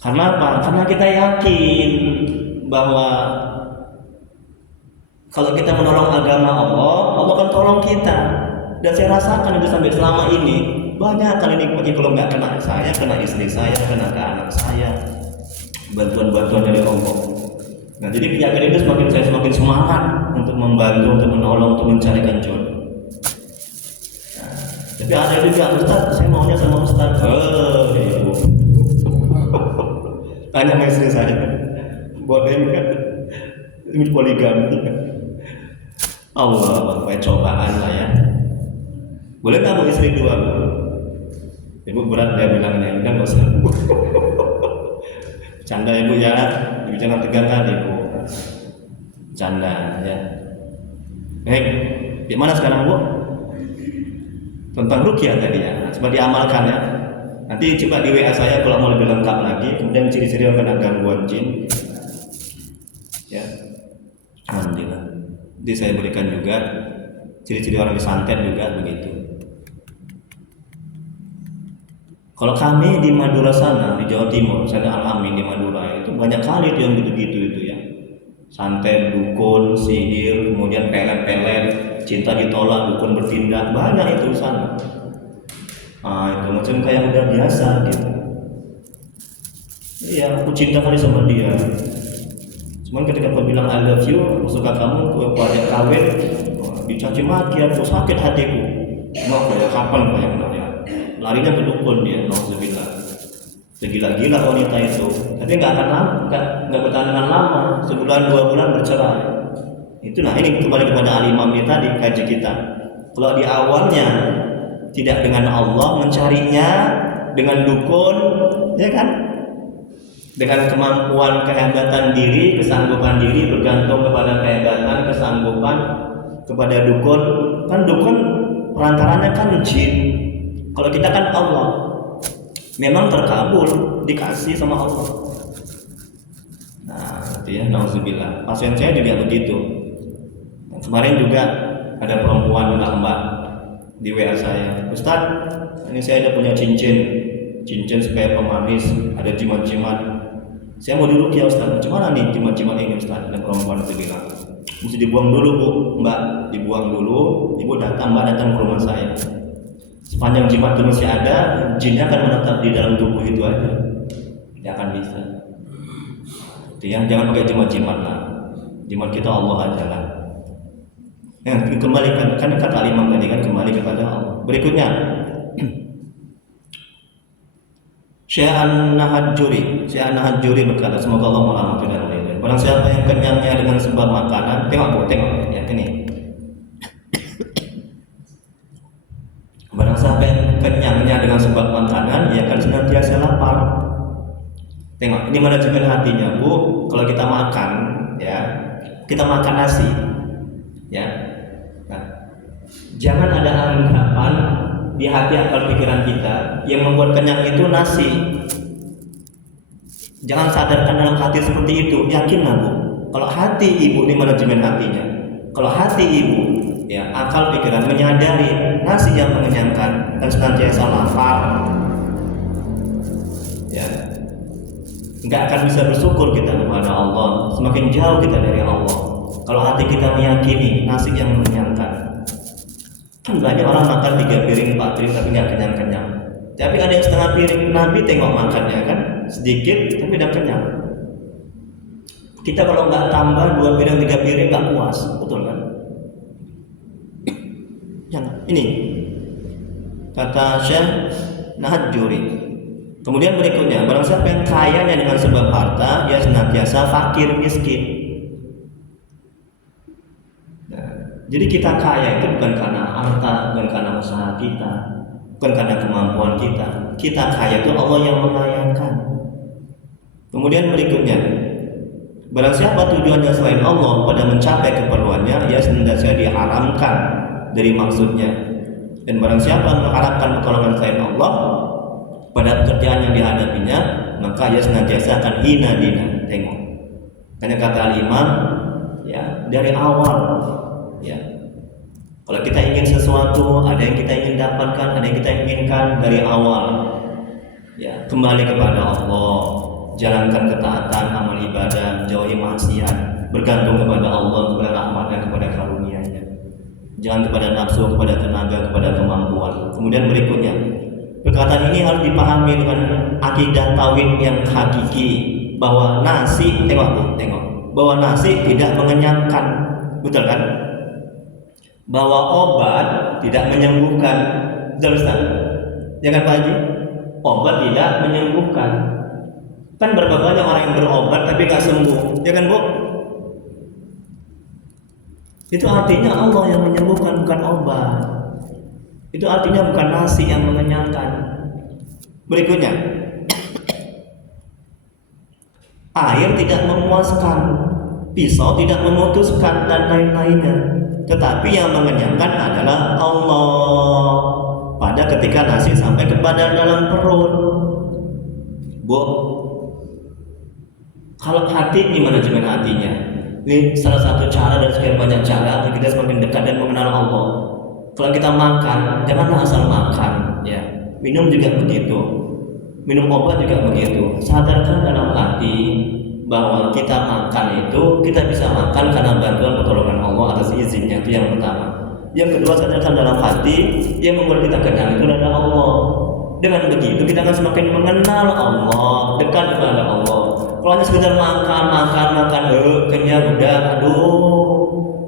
Karena apa? Karena kita yakin bahwa kalau kita menolong agama Allah, Allah akan tolong kita. Dan saya rasakan itu sampai selama ini banyak kali nikmatnya kalau nggak kena saya, kena istri saya, kena ke anak saya, bantuan-bantuan dari Allah. Nah, jadi keyakinan itu saya semakin semangat untuk membantu, untuk menolong, untuk mencarikan jodoh. Nah, tapi ada juga Ustaz, saya maunya sama Ustaz. Ibu. Tanya sama istri saya, boleh nggak? Ini poligami. Allah, kayak cobaan lah ya. Boleh nggak mau istri dua? Ibu berat dia bilangnya, udah nggak usah. Canda ibu ya, ibu jangan tegang kali ibu. Canda ya. Gimana sekarang bu? Tentang ruqyah tadi ya, coba diamalkan ya. Nanti coba di WA saya kalau mau lebih lengkap lagi. Kemudian ciri-ciri orang kena gangguan jin. Ya, alhamdulillah. Jadi saya berikan juga ciri-ciri orang disantet juga begitu. Kalau kami di Madura sana, di Jawa Timur, saya alami di Madura itu banyak kali itu yang gitu-gitu itu ya. Santet, dukun, sihir, kemudian pelet-pelet, cinta ditolak, dukun bertindak, banyak itu sana. Itu macam kayak udah biasa gitu. Iya, aku cinta kali sama dia. Cuman ketika aku bilang I love you, aku suka kamu, aku ajak kawin, dicaci maki, aku sakit hatiku. Mau kayak kapan kayak ya? Larinya ke dukun dia, nauzubillah. Segila-gila wanita itu, tapi nggak akan lama, nggak bertahan dengan lama, sebulan 2 bulan bercerai. Itu nah ini kembali kepada Al-Imam ini tadi kaji kita. Kalau di awalnya tidak dengan Allah, mencarinya dengan dukun, ya kan? Dengan kemampuan kehebatan diri, kesanggupan diri bergantung kepada kehebatan, kesanggupan kepada dukun. Kan dukun perantaranya kan jin. Kalau kita kan Allah. Memang terkabul, dikasih sama Allah. Nah, itu ya, nauzubillah. Pasien saya juga begitu. Kemarin juga ada perempuan mbak di WA saya, Ustaz, ini saya ada punya cincin supaya pemanis, ada jimat-jimat. Saya mau diruqyah Ustaz, gimana nih jimat-jimat ini Ustaz? Dan perempuan itu bilang, mesti dibuang dulu bu, mbak, dibuang dulu. Ibu datang, mbak datang ke rumah saya. Sepanjang jimat itu masih ada, jinnya akan menetap di dalam tubuh itu aja. Tidak akan bisa. Itu yang jangan pakai jimat-jimat lah. Jimat kita Allah aja lah. Yang kembalikan kan kata Imam tadi kan kembali kepada Allah. Berikutnya Syekh An-Nahajuri berkata, semoga Allah merahmati dan meridai. Barang siapa yang kenyangnya dengan sebab makanan, tengok ya ini. Barang siapa yang kenyangnya dengan sebab makanan, ia akan senantiasa lapar. Tengok, ini manajemen hatinya bu. Kalau kita makan, ya, kita makan nasi, ya. Nah, jangan ada anggapan di hati akal pikiran kita yang membuat kenyang itu nasi. Jangan sadarkan dalam hati seperti itu. Yakinlah bu, kalau hati ibu ini manajemen hatinya. Kalau hati ibu, ya, akal pikiran menyadari nasi yang mengenyangkan dan senantiasa lapar, ya, nggak akan bisa bersyukur kita kepada Allah. Semakin jauh kita dari Allah. Kalau hati kita meyakini nasi yang mengenyangkan. Kan banyak orang makan 3 piring, 4 piring tapi nggak kenyang-kenyang. Tapi ada yang setengah piring. Nabi tengok makannya kan sedikit tapi udah kenyang. Kita kalau nggak tambah 2 piring, 3 piring nggak puas, betul kan? Jangan. Ini kata Syekh Nahajuri. Kemudian berikutnya, barang siapa yang kayanya dengan sebab harta, dia senantiasa fakir miskin. Jadi kita kaya itu bukan karena harta, bukan karena usaha kita, bukan karena kemampuan kita. Kita kaya itu Allah yang menayangkan. Kemudian berikutnya, Barang siapa tujuannya selain Allah pada mencapai keperluannya, ia senantiasa diharamkan dari maksudnya. Dan barang siapa mengharapkan pertolongan selain Allah pada pekerjaan yang dihadapinya, maka ia senantiasa akan hina dina. Tengok. Karena kata al-Imam, ya dari awal, ya. Kalau kita ingin sesuatu, ada yang kita ingin dapatkan, ada yang kita inginkan dari awal. Ya, kembali kepada Allah, jalankan ketaatan, amal ibadah, jauhi maksiat, bergantung kepada Allah, kepada rahmat dan kepada karunia-Nya. Jangan kepada nafsu, kepada tenaga, kepada kemampuan. Kemudian berikutnya, perkataan ini harus dipahami dengan akidah tauhid yang hakiki, bahwa nasi, tengok, bahwa nasi tidak mengenyangkan, betul kan? Bahwa obat tidak menyembuhkan, betul Ustaz? Ya kan Pak Haji? Obat tidak menyembuhkan. Kan berapa banyak orang yang berobat tapi nggak sembuh, ya kan Bu? Itu artinya Allah yang menyembuhkan, bukan obat. Itu artinya bukan nasi yang mengenyangkan. Berikutnya, air tidak memuaskan, pisau tidak memutuskan, dan lain-lainnya. Tetapi yang mengenyangkan adalah Allah pada ketika nasi sampai kepada dalam perut. Bu, kalau hati, ini manajemen hatinya. Ini salah satu cara dari sekian banyak cara agar kita semakin dekat dan mengenal Allah. Kalau kita makan, janganlah asal makan, ya. Minum juga begitu. Minum obat juga begitu. Sadarkan dalam hati bahwa kita makan itu, kita bisa makan karena bantuan pertolongan Allah atas izinnya, itu yang pertama. Yang kedua, sadarkan dalam hati yang membuat kita kenyang itu adalah Allah. Dengan begitu kita akan semakin mengenal Allah, dekat kepada Allah. Kalau hanya sekedar makan, kenyang udah,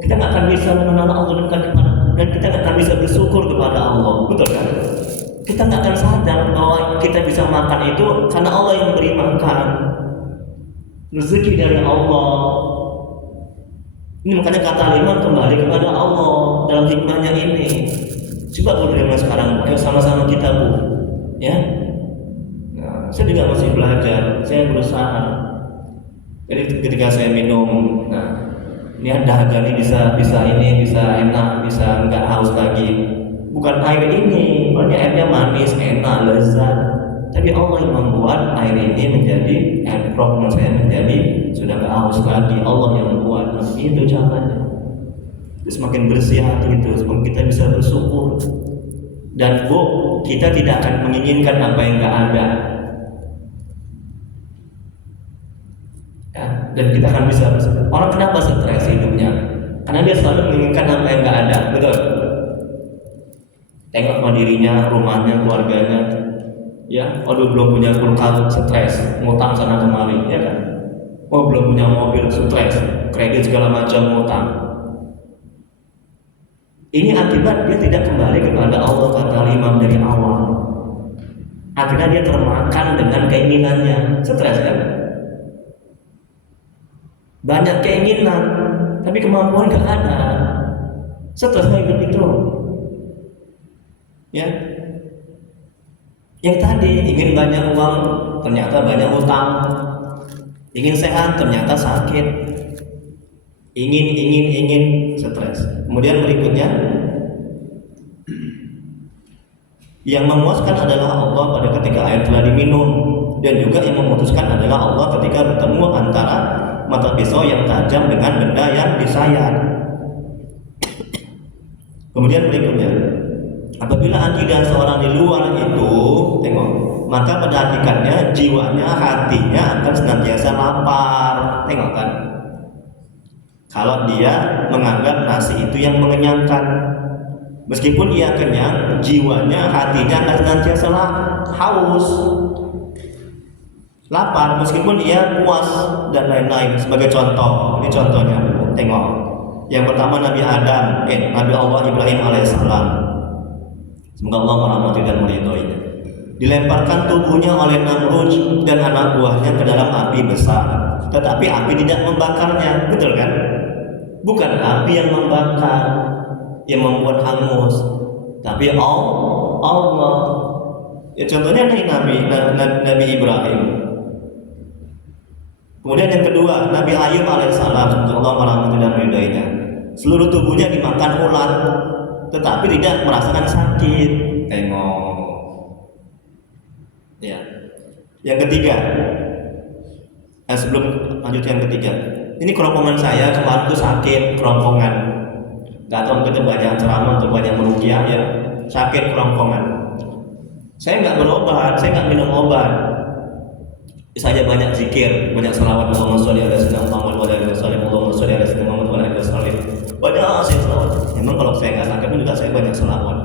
kita nggak akan bisa mengenal Allah dekat kepada, dan kita nggak akan bisa bersyukur kepada Allah, betul kan? Kita nggak akan sadar bahwa kita bisa makan itu karena Allah yang memberi makan, rezeki dari Allah. Ini makanya kata Imam kembali kepada Allah dalam hikmahnya ini. Coba Bu dari sekarang, ayo sama-sama kita Bu, ya. Nah, saya juga masih belajar, saya berusaha. Jadi ketika saya minum, nah ini dahaga ini bisa enak, bisa nggak haus lagi. Bukan air ini, soalnya airnya manis, enak, lezat. Tapi Allah yang membuat air ini menjadi air menurut saya menjadi sudah nggak haus lagi. Allah yang membuat, itu caranya. Semakin bersih hati itu, semakin kita bisa bersyukur. Dan Bu, kita tidak akan menginginkan apa yang nggak ada. Ya, dan kita akan bisa bersyukur. Orang kenapa stres hidupnya? Karena dia selalu menginginkan apa yang nggak ada, betul? Tengok sama dirinya, rumahnya, keluarganya. Ya, belum punya kulkas, stres, ngutang sana kemari, ya kan? Belum punya mobil, stres, kredit segala macam, ngutang. Ini akibat dia tidak kembali kepada Allah, kata Imam dari awal. Akhirnya dia termakan dengan keinginannya, stres kan? Banyak keinginan, tapi kemampuan gak ada. Stres hidup itu. Ya. Yang tadi ingin banyak uang, ternyata banyak utang. Ingin sehat, ternyata sakit. Ingin stres. Kemudian berikutnya, yang memuaskan adalah Allah pada ketika air telah diminum, dan juga yang memutuskan adalah Allah ketika bertemu antara mata pisau yang tajam dengan benda yang disayat. Kemudian berikutnya, apabila akidah seorang di luar itu, tengok, maka pada hakikatnya jiwanya, hatinya akan senantiasa lapar. Tengok kan? Kalau dia menganggap nasi itu yang mengenyangkan, meskipun ia kenyang, jiwanya, hatinya akan senantiasa haus, lapar, meskipun ia puas dan lain-lain. Sebagai contoh, ini contohnya, tengok. Yang pertama Nabi Allah Ibrahim alaihissalam. Semoga Allah merahmati dan meridhoinya. Dilemparkan tubuhnya oleh Namrud dan anak buahnya ke dalam api besar, tetapi api tidak membakarnya, betul kan? Bukan api yang membakar, yang membuat hangus, tapi Allah. Ya contohnya Nabi Ibrahim. Kemudian yang kedua, Nabi Ayub alaihissalam, Allah merahmati dan meridainya, seluruh tubuhnya dimakan ulat, tetapi tidak merasakan sakit. Tengok. Ya. Yang ketiga, sebelum lanjut yang ketiga, ini kerongkongan saya kemarin tuh sakit kerongkongan. Gak tahu kita banyak ceramah atau banyak meruqyah ya, sakit kerongkongan. Saya nggak berobat, saya nggak minum obat. Saya banyak zikir, banyak salawat Allahumma sholli ala sayyidina Muhammad wa ala alihi wasallam, Allahumma sholli ala sayyidina Muhammad wa ala alihi wasallam. Banyak saya salawat. Memang kalau saya nggak sakit pun juga saya banyak salawat.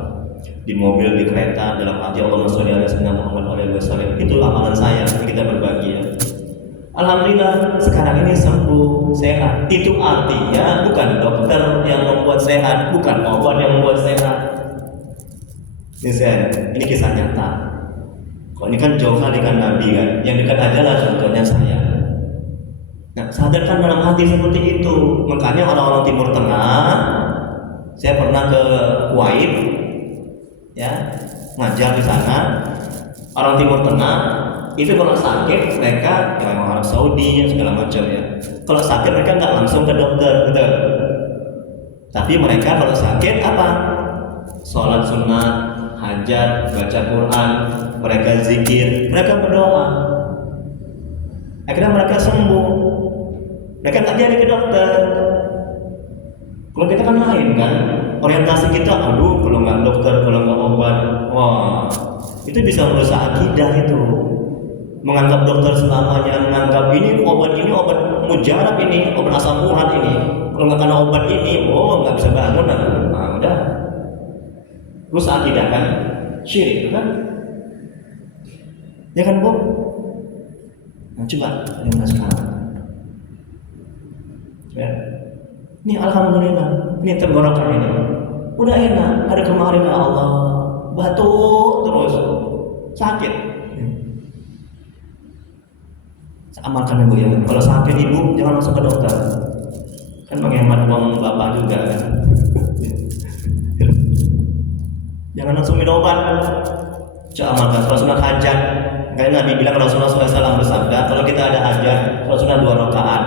Di mobil, di kereta, dalam hati Allahumma sholli ala sayyidina Muhammad wa ala alihi wasallam. Itu amalan saya, kita berbagi ya. Alhamdulillah sekarang ini sembuh, sehat. Itu artinya bukan dokter yang membuat sehat, bukan obat yang membuat sehat. Ini kisah nyata. Kok ini kan jauh kali kan Nabi kan, yang dekat aja lah contohnya saya. Nah, sadarkan dalam hati seperti itu. Makanya orang-orang Timur Tengah, saya pernah ke Kuwait, ya, ngajar di sana. Orang Timur Tengah itu kalau sakit mereka, ya memang orang Saudi segala macam ya. Kalau sakit mereka nggak langsung ke dokter, betul. Tapi mereka kalau sakit apa? Sholat sunat, hajat, baca Quran, mereka zikir, mereka berdoa. Akhirnya mereka sembuh. Mereka tak jadi ke dokter. Kalau kita kan lain kan, orientasi kita, aduh kalau nggak dokter, kalau nggak obat, wah itu bisa merusak akidah itu. Menganggap dokter selamanya, menganggap ini obat mujarab ini, obat asam urat ini. Kalau nggak kena obat ini, nggak bisa bangun. Nah udah, rusak akidah kan, syirik kan? Ya kan Bu? Nah, coba bagaimana sekarang? Ya. Ini alhamdulillah, ini tenggorokan ini udah enak. Hari kemarin ya Allah batuk terus, sakit. Amalkan Ibu ya. Kalau sakit Ibu jangan langsung ke dokter. Kan menghemat uang Bapak juga kan. Jangan langsung minum obat. Coba amalkan sunat hajat. Karena Nabi bilang Rasulullah SAW bersabda, kalau kita ada hajat, sunat 2 rakaat.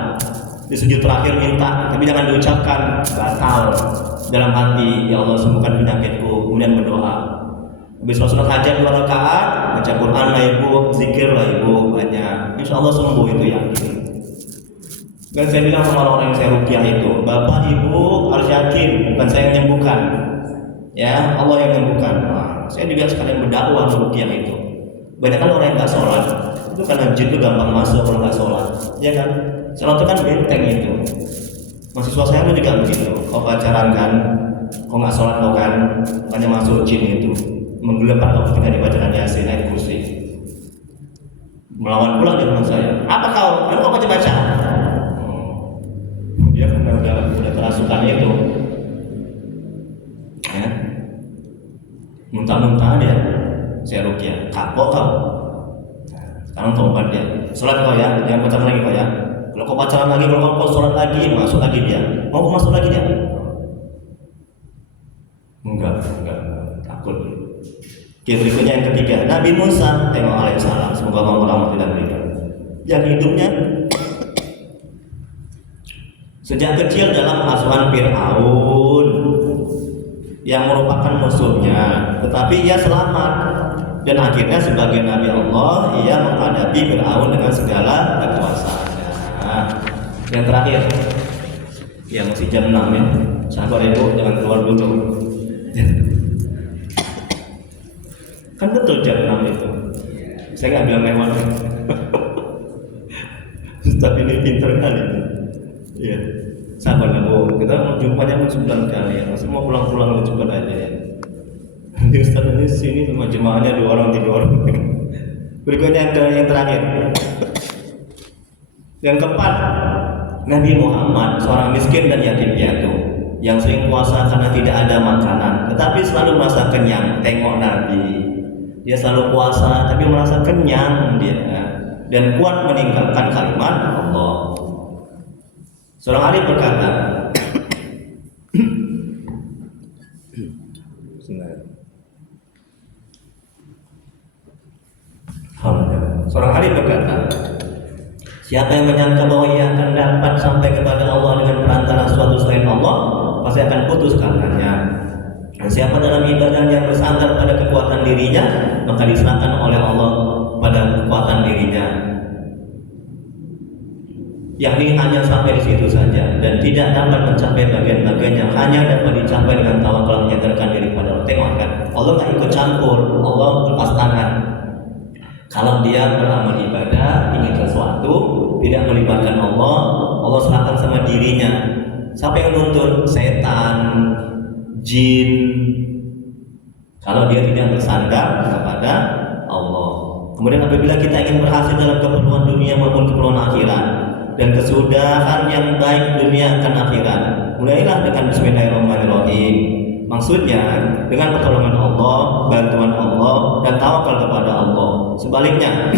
Di sujud terakhir minta, tapi jangan diucapkan, batal dalam hati. Ya Allah sembuhkan penyakitku. Kemudian berdoa. Habis sunat hajat 2 rakaat, baca Quran lah Ibu, zikir lah Ibu banyak. Insya Allah sembuh itu yakin. Dan saya bilang sama orang-orang yang saya ruqyah itu, Bapak Ibu harus yakin, bukan saya yang menyembuhkan. Ya Allah yang menyembuhkan. Nah, saya juga sekalian berdakwah ruqyah itu. Banyak kan orang yang nggak sholat, itu karena jin itu gampang masuk kalau nggak sholat, ya kan? Sholat itu kan benteng itu. Mahasiswa saya itu juga begitu. Kau pacaran kan, kau nggak sholat kau kan, hanya masuk jin itu, menggelepar kau ketika dibacakan Yasin ayat kursi. Melawan pula di teman saya. Apa kau? Kenapa kau baca-baca? Dia karena udah kerasukan itu. Ya. Muntah-muntah dia. Saya ruqyah, kapok kau. Sekarang tobat dia. Sholat kau ya, jangan pacaran lagi kau ya. Kalau kau pacaran lagi, kalau kau sholat lagi, masuk lagi dia. Mau kau masuk lagi dia? Enggak, takut. Oke, berikutnya yang ketiga, Nabi Musa, tengok alaihissalam, semoga Allah merahmati dan meridai. Yang hidupnya sejak kecil dalam asuhan Fir'aun yang merupakan musuhnya, tetapi ia selamat. Dan akhirnya sebagai Nabi Allah, ia menghadapi Fir'aun dengan segala kekuasaannya. Nah, yang terakhir, ya masih jam 6 ya. Sabar Ibu, jangan keluar dulu. Kan betul jam 6 itu. Saya nggak bilang lewat. Tapi ini pinter kali. Iya. Sabar Bu, kita mau jumpanya pun 9 kali ya. Masih mau pulang-pulang cepat aja ya. Di Ustaz ini sini sama jemaahnya 2 orang 3 orang. Berikutnya yang terakhir. Yang keempat, Nabi Muhammad seorang miskin dan yatim piatu yang sering puasa karena tidak ada makanan, tetapi selalu merasa kenyang. Tengok Nabi, dia selalu puasa tapi merasa kenyang dia dan kuat meninggalkan kalimat Allah. Seorang hari berkata, seorang hari berkata, Siapa yang menyangka bahwa ia akan dapat sampai kepada Allah dengan perantara suatu selain Allah, pasti akan putus karenanya. Dan siapa dalam ibadah yang bersandar pada kekuatan dirinya, maka diserahkan oleh Allah pada kekuatan dirinya. Yang ini hanya sampai di situ saja dan tidak dapat mencapai bagian-bagian yang hanya dapat dicapai dengan tawakal menyandarkan diri pada Allah. Tengok kan, Allah nggak ikut campur, Allah lepas tangan. Kalau dia beramal ibadah, ingin sesuatu, tidak melibatkan Allah, Allah serahkan sama dirinya. Siapa yang nuntut? Setan, jin. Kalau dia tidak bersandar kepada Allah. Kemudian apabila kita ingin berhasil dalam keperluan dunia maupun keperluan akhirat dan kesudahan yang baik dunia akan akhirat, mulailah dengan Bismillahirrahmanirrahim. Maksudnya dengan pertolongan Allah, bantuan Allah, dan tawakal kepada Allah. Sebaliknya,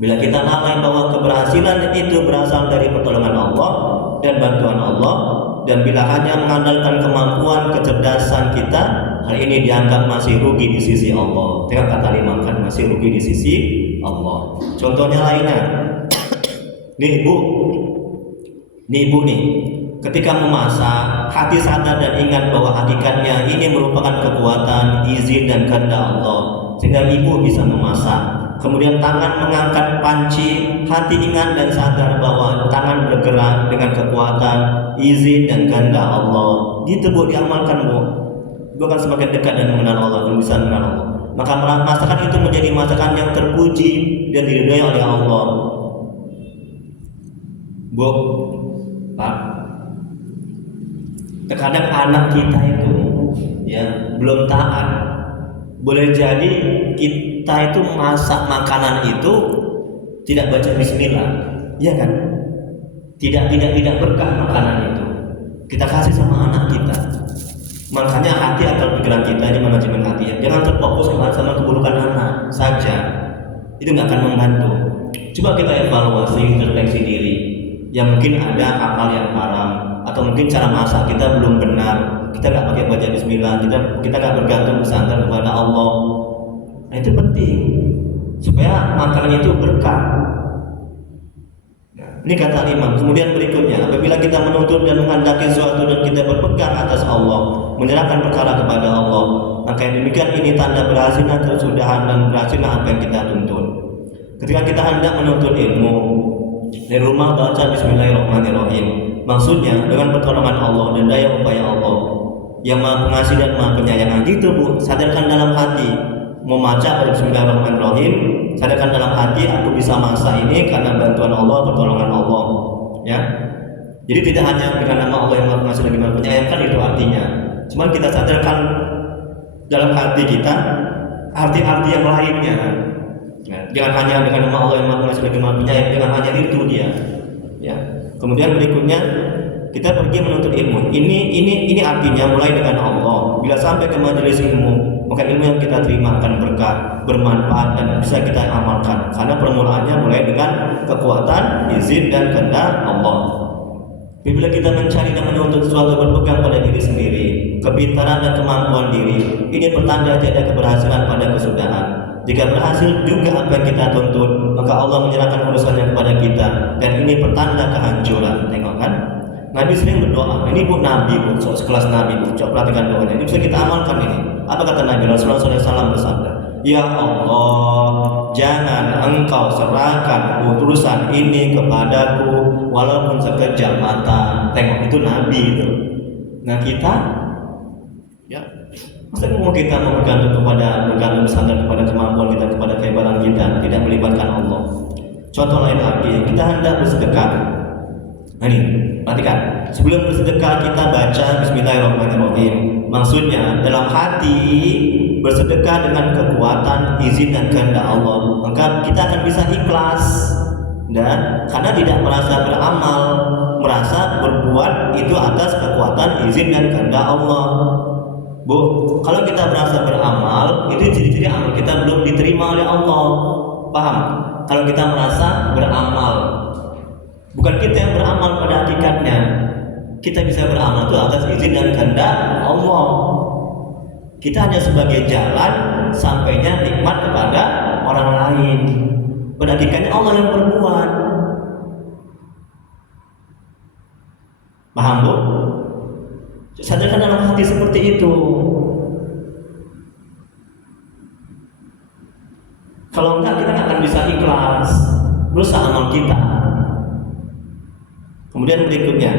bila kita lalai bahwa keberhasilan itu berasal dari pertolongan Allah dan bantuan Allah, dan bila hanya mengandalkan kemampuan kecerdasan kita, hal ini dianggap masih rugi di sisi Allah. Tengok kata Imam kan, masih rugi di sisi Allah. Contohnya lainnya, nih ibu nih, ketika memasak, hati sadar dan ingat bahwa hakikatnya ini merupakan kekuatan, izin dan kehendak Allah, sehingga ibu bisa memasak. Kemudian tangan mengangkat panci, hati ingat dan sadar bahwa tangan bergerak dengan kekuatan, izin dan kehendak Allah. Gitu Bu, diamalkan Bu. Ibu akan semakin dekat dan mengenal Allah, dan bisa mengenal Allah. Maka masakan itu menjadi masakan yang terpuji dan diridhai oleh Allah. Bu, Pak, terkadang anak kita itu ya belum taat. Boleh jadi kita itu masak makanan itu tidak baca bismillah, ya kan? Tidak berkah makanan itu. Kita kasih sama anak kita. Makanya hati atau pikiran kita ini manajemen hati ya. Jangan terfokus sama keburukan anak saja. Itu nggak akan membantu. Coba kita evaluasi, introspeksi diri. Ya mungkin ada hal-hal yang haram atau mungkin cara masak kita belum benar. Kita nggak pakai baca bismillah, kita nggak bergantung bersandar kepada Allah. Nah itu penting supaya makanannya itu berkah. Ini kata Imam. Kemudian berikutnya, apabila kita menuntut dan menghendaki sesuatu dan kita berpegang atas Allah, menyerahkan perkara kepada Allah, maka yang demikian ini tanda berhasilnya kesudahan dan berhasilnya apa yang kita tuntut. Ketika kita hendak menuntut ilmu, dari rumah baca Bismillahirrahmanirrahim. Maksudnya dengan pertolongan Allah dan daya upaya Allah yang Maha Pengasih dan Maha Penyayang. Gitu Bu, sadarkan dalam hati. Mau baca Bismillahirrahmanirrahim, sadarkan dalam hati aku bisa masak ini karena bantuan Allah, pertolongan Allah. Ya. Jadi tidak hanya dengan nama Allah yang Maha Pengasih dan Maha Penyayang, kan itu artinya. Cuma kita sadarkan dalam hati kita arti-arti yang lainnya. Ya, jangan hanya dengan nama Allah yang Maha Pengasih dan Maha Penyayang, jangan hanya itu dia. Ya. Kemudian berikutnya kita pergi menuntut ilmu. Ini artinya mulai dengan Allah. Bila sampai ke majelis ilmu, maka ilmu yang kita terima akan berkah, bermanfaat dan bisa kita amalkan. Karena permulaannya mulai dengan kekuatan, izin dan kehendak Allah. Bila kita mencari dan menuntut sesuatu berpegang pada diri sendiri, kepintaran dan kemampuan diri, ini pertanda jeda keberhasilan pada kesudahan. Jika berhasil juga apa yang kita tuntut, maka Allah menyerahkan urusannya kepada kita, dan ini pertanda kehancuran. Tengok kan? Nabi sering berdoa. Ini Bu Nabi, Bu, sekelas Nabi, Bu. Coba perhatikan doanya. Ini bisa kita amalkan ini. Apa kata Nabi Rasulullah SAW bersabda? Ya Allah, jangan Engkau serahkan urusan ini kepadaku walaupun sekejap mata. Tengok, itu Nabi itu. Nah kita, ya, masa mau kita bergantung bersandar kepada kemampuan kita, kepada kehebatan kita, tidak melibatkan Allah. Contoh lain lagi, kita hendak bersedekah. Nah ini, perhatikan. Sebelum bersedekah kita baca Bismillahirrahmanirrahim. Maksudnya dalam hati bersedekah dengan kekuatan, izin dan kehendak Allah, maka kita akan bisa ikhlas dan karena tidak merasa beramal, merasa berbuat itu atas kekuatan, izin dan kehendak Allah. Bu, kalau kita merasa beramal, itu ciri-ciri amal kita belum diterima oleh Allah. Paham? Kalau kita merasa beramal, bukan kita yang beramal pada hakikatnya. Kita bisa beramal itu atas izin dan kehendak Allah. Kita hanya sebagai jalan sampainya nikmat kepada orang lain. Pada hakikatnya Allah yang berbuat. Paham Bu? Sadarkan dalam hati seperti itu. Kalau enggak kita nggak akan bisa ikhlas berusaha amal kita. Kemudian berikutnya,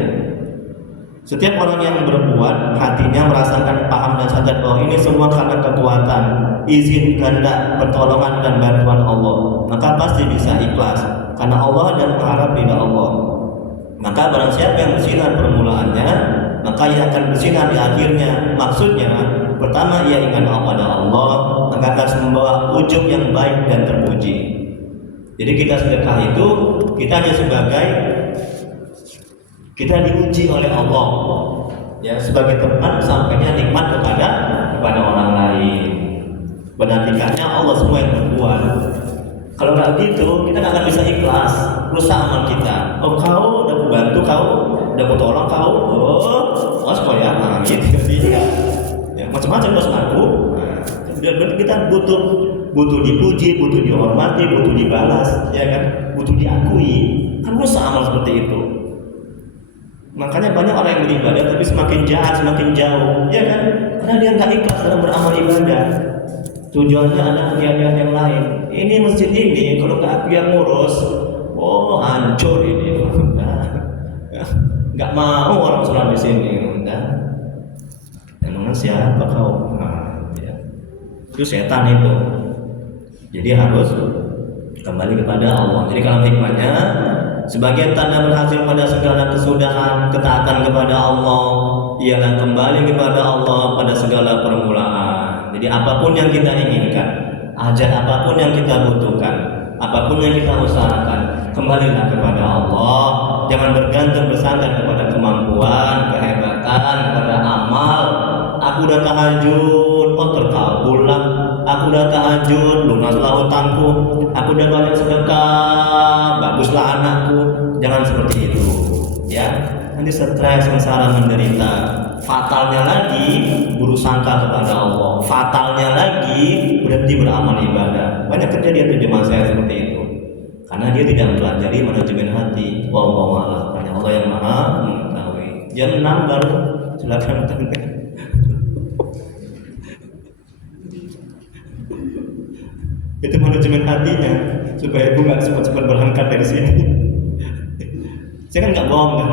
setiap orang yang berbuat hatinya merasakan paham dan sadar bahwa ini semua karena kekuatan, izin, kehendak, pertolongan dan bantuan Allah, maka pasti bisa ikhlas karena Allah dan mengharap ridha Allah. Maka barang siapa yang bersinar permulaannya, maka ia akan bersinar di akhirnya. Maksudnya, pertama ia ingat kepada Allah, maka akan membawa ujung yang baik dan terpuji. Jadi kita sedekah itu kita hanya sebagai kita diuji oleh Allah, ya, sebagai tempat sampainya nikmat kepada orang lain. Penantikannya Allah semua yang membuat. Kalau nggak gitu, kita nggak akan bisa ikhlas berusaha amal kita. Oh, kau udah bantu, kau udah tolong, kau bos kok ya, nah gitu ya. Ya macam-macam bos aku. Berarti kita butuh dipuji, butuh dihormati, butuh dibalas, ya kan? Butuh diakui. Kan berusaha amal seperti itu. Makanya banyak orang yang beribadah tapi semakin jahat, semakin jauh, ya kan? Karena dia nggak ikhlas dalam beramal ibadah. Tujuannya ada niat-niat yang lain. Ini masjid ini kalau nggak aku yang ngurus, hancur ini. Nggak mau orang sholat di sini. Emangnya siapa kau? Ya. Itu setan itu. Jadi harus kembali kepada Allah. Jadi kalau hikmahnya, sebagian tanda berhasil pada segala kesudahan, ketaatan kepada Allah ialah kembali kepada Allah pada segala permulaan. Jadi apapun yang kita inginkan, hajat apapun yang kita butuhkan, apapun yang kita usahakan, kembalilah kepada Allah. Jangan bergantung bersandar kepada kemampuan, kehebatan, kepada amal. Aku udah tahajud, terkabul lah. Aku udah tahajud, lunaslah hutangku. Aku udah banyak sedekah, baguslah anakku. Jangan seperti itu, ya. Nanti stres, sengsara, menderita. Fatalnya lagi bersangka kepada Allah. Fatalnya lagi berhenti beramal ibadah. Banyak kejadian di jemaah saya seperti itu. Karena dia tidak mempelajari manajemen hati. Wallahu a'lam. Hanya Allah yang Maha mengetahui. Jam 6 baru, silakan tanya. Itu manajemen hatinya supaya ibu nggak cepat-cepat berangkat dari sini. Saya kan nggak bohong kan,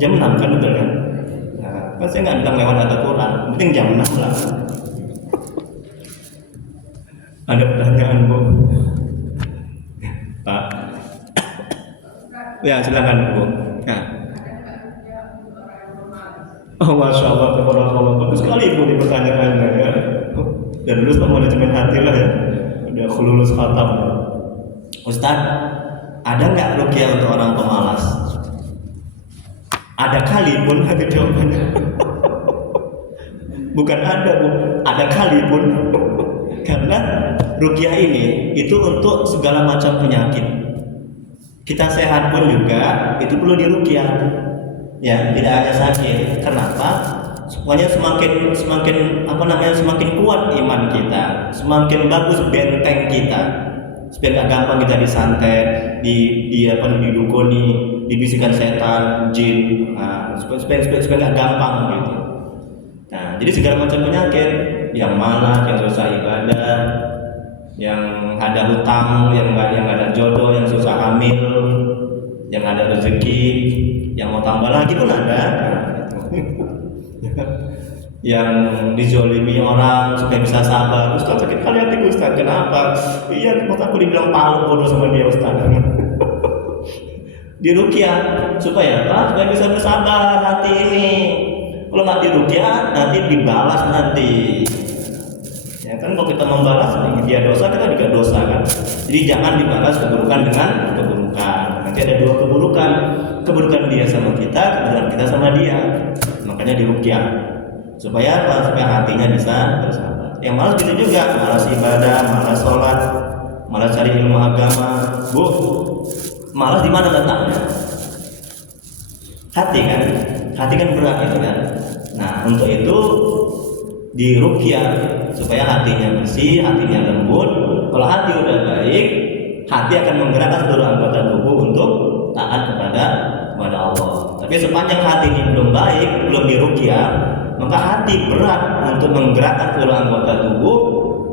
jam 6 kan, betul kan? Nah, saya nggak bilang lewat ada Quran, penting jam 6 lah. Ada pertanyaan Bu? Pak? Ya silakan Bu. Ya. Oh, masya Allah, tabarakallah, bagus sekali Bu di pertanyaannya ya. Dan lulus manajemen hati lah ya. Udah lulus khatam. Ustaz, ada nggak ruqyah untuk orang pemalas? Ada kali pun ada jawabannya. Bukan ada Bu, ada kali pun. Karena ruqyah ini itu untuk segala macam penyakit. Kita sehat pun juga itu perlu diruqyah. Ya, tidak ada sakit. Kenapa? Semuanya semakin kuat iman kita, semakin bagus benteng kita. Supaya nggak gampang kita disantet, didukuni, dibisikkan setan, jin, supaya nggak gampang gitu. Nah, jadi segala macam penyakit, yang malas, yang susah ibadah, yang ada hutang, yang ada jodoh, yang susah hamil, yang ada rezeki, yang mau tambah lagi pun ada. Yang dizolimi orang supaya bisa sabar. Ustaz, sakit kali hatiku Ustaz, kenapa? Iya, waktu aku dibilang tahu bodoh sama dia Ustaz. Diruqyah supaya apa? Supaya bisa bersabar hati ini. Kalau nggak diruqyah nanti dibalas nanti. Ya kan, kalau kita membalas dia dosa, kita juga dosa kan. Jadi jangan dibalas keburukan dengan keburukan. Nanti ada dua keburukan. Keburukan dia sama kita, keburukan kita sama dia. Makanya diruqyah. Supaya apa? Supaya hatinya bisa bersabar. Yang malas gitu juga, malas ibadah, malas sholat, malas cari ilmu agama. Bu, malas di mana letaknya? Hati kan? Hati kan berat itu kan. Nah, untuk itu diruqyah supaya hatinya bersih, hatinya lembut. Kalau hati udah baik, hati akan menggerakkan seluruh anggota tubuh untuk taat kepada Allah. Tapi sepanjang hati ini belum baik, belum diruqyah, maka hati berat untuk menggerakkan seluruh anggota tubuh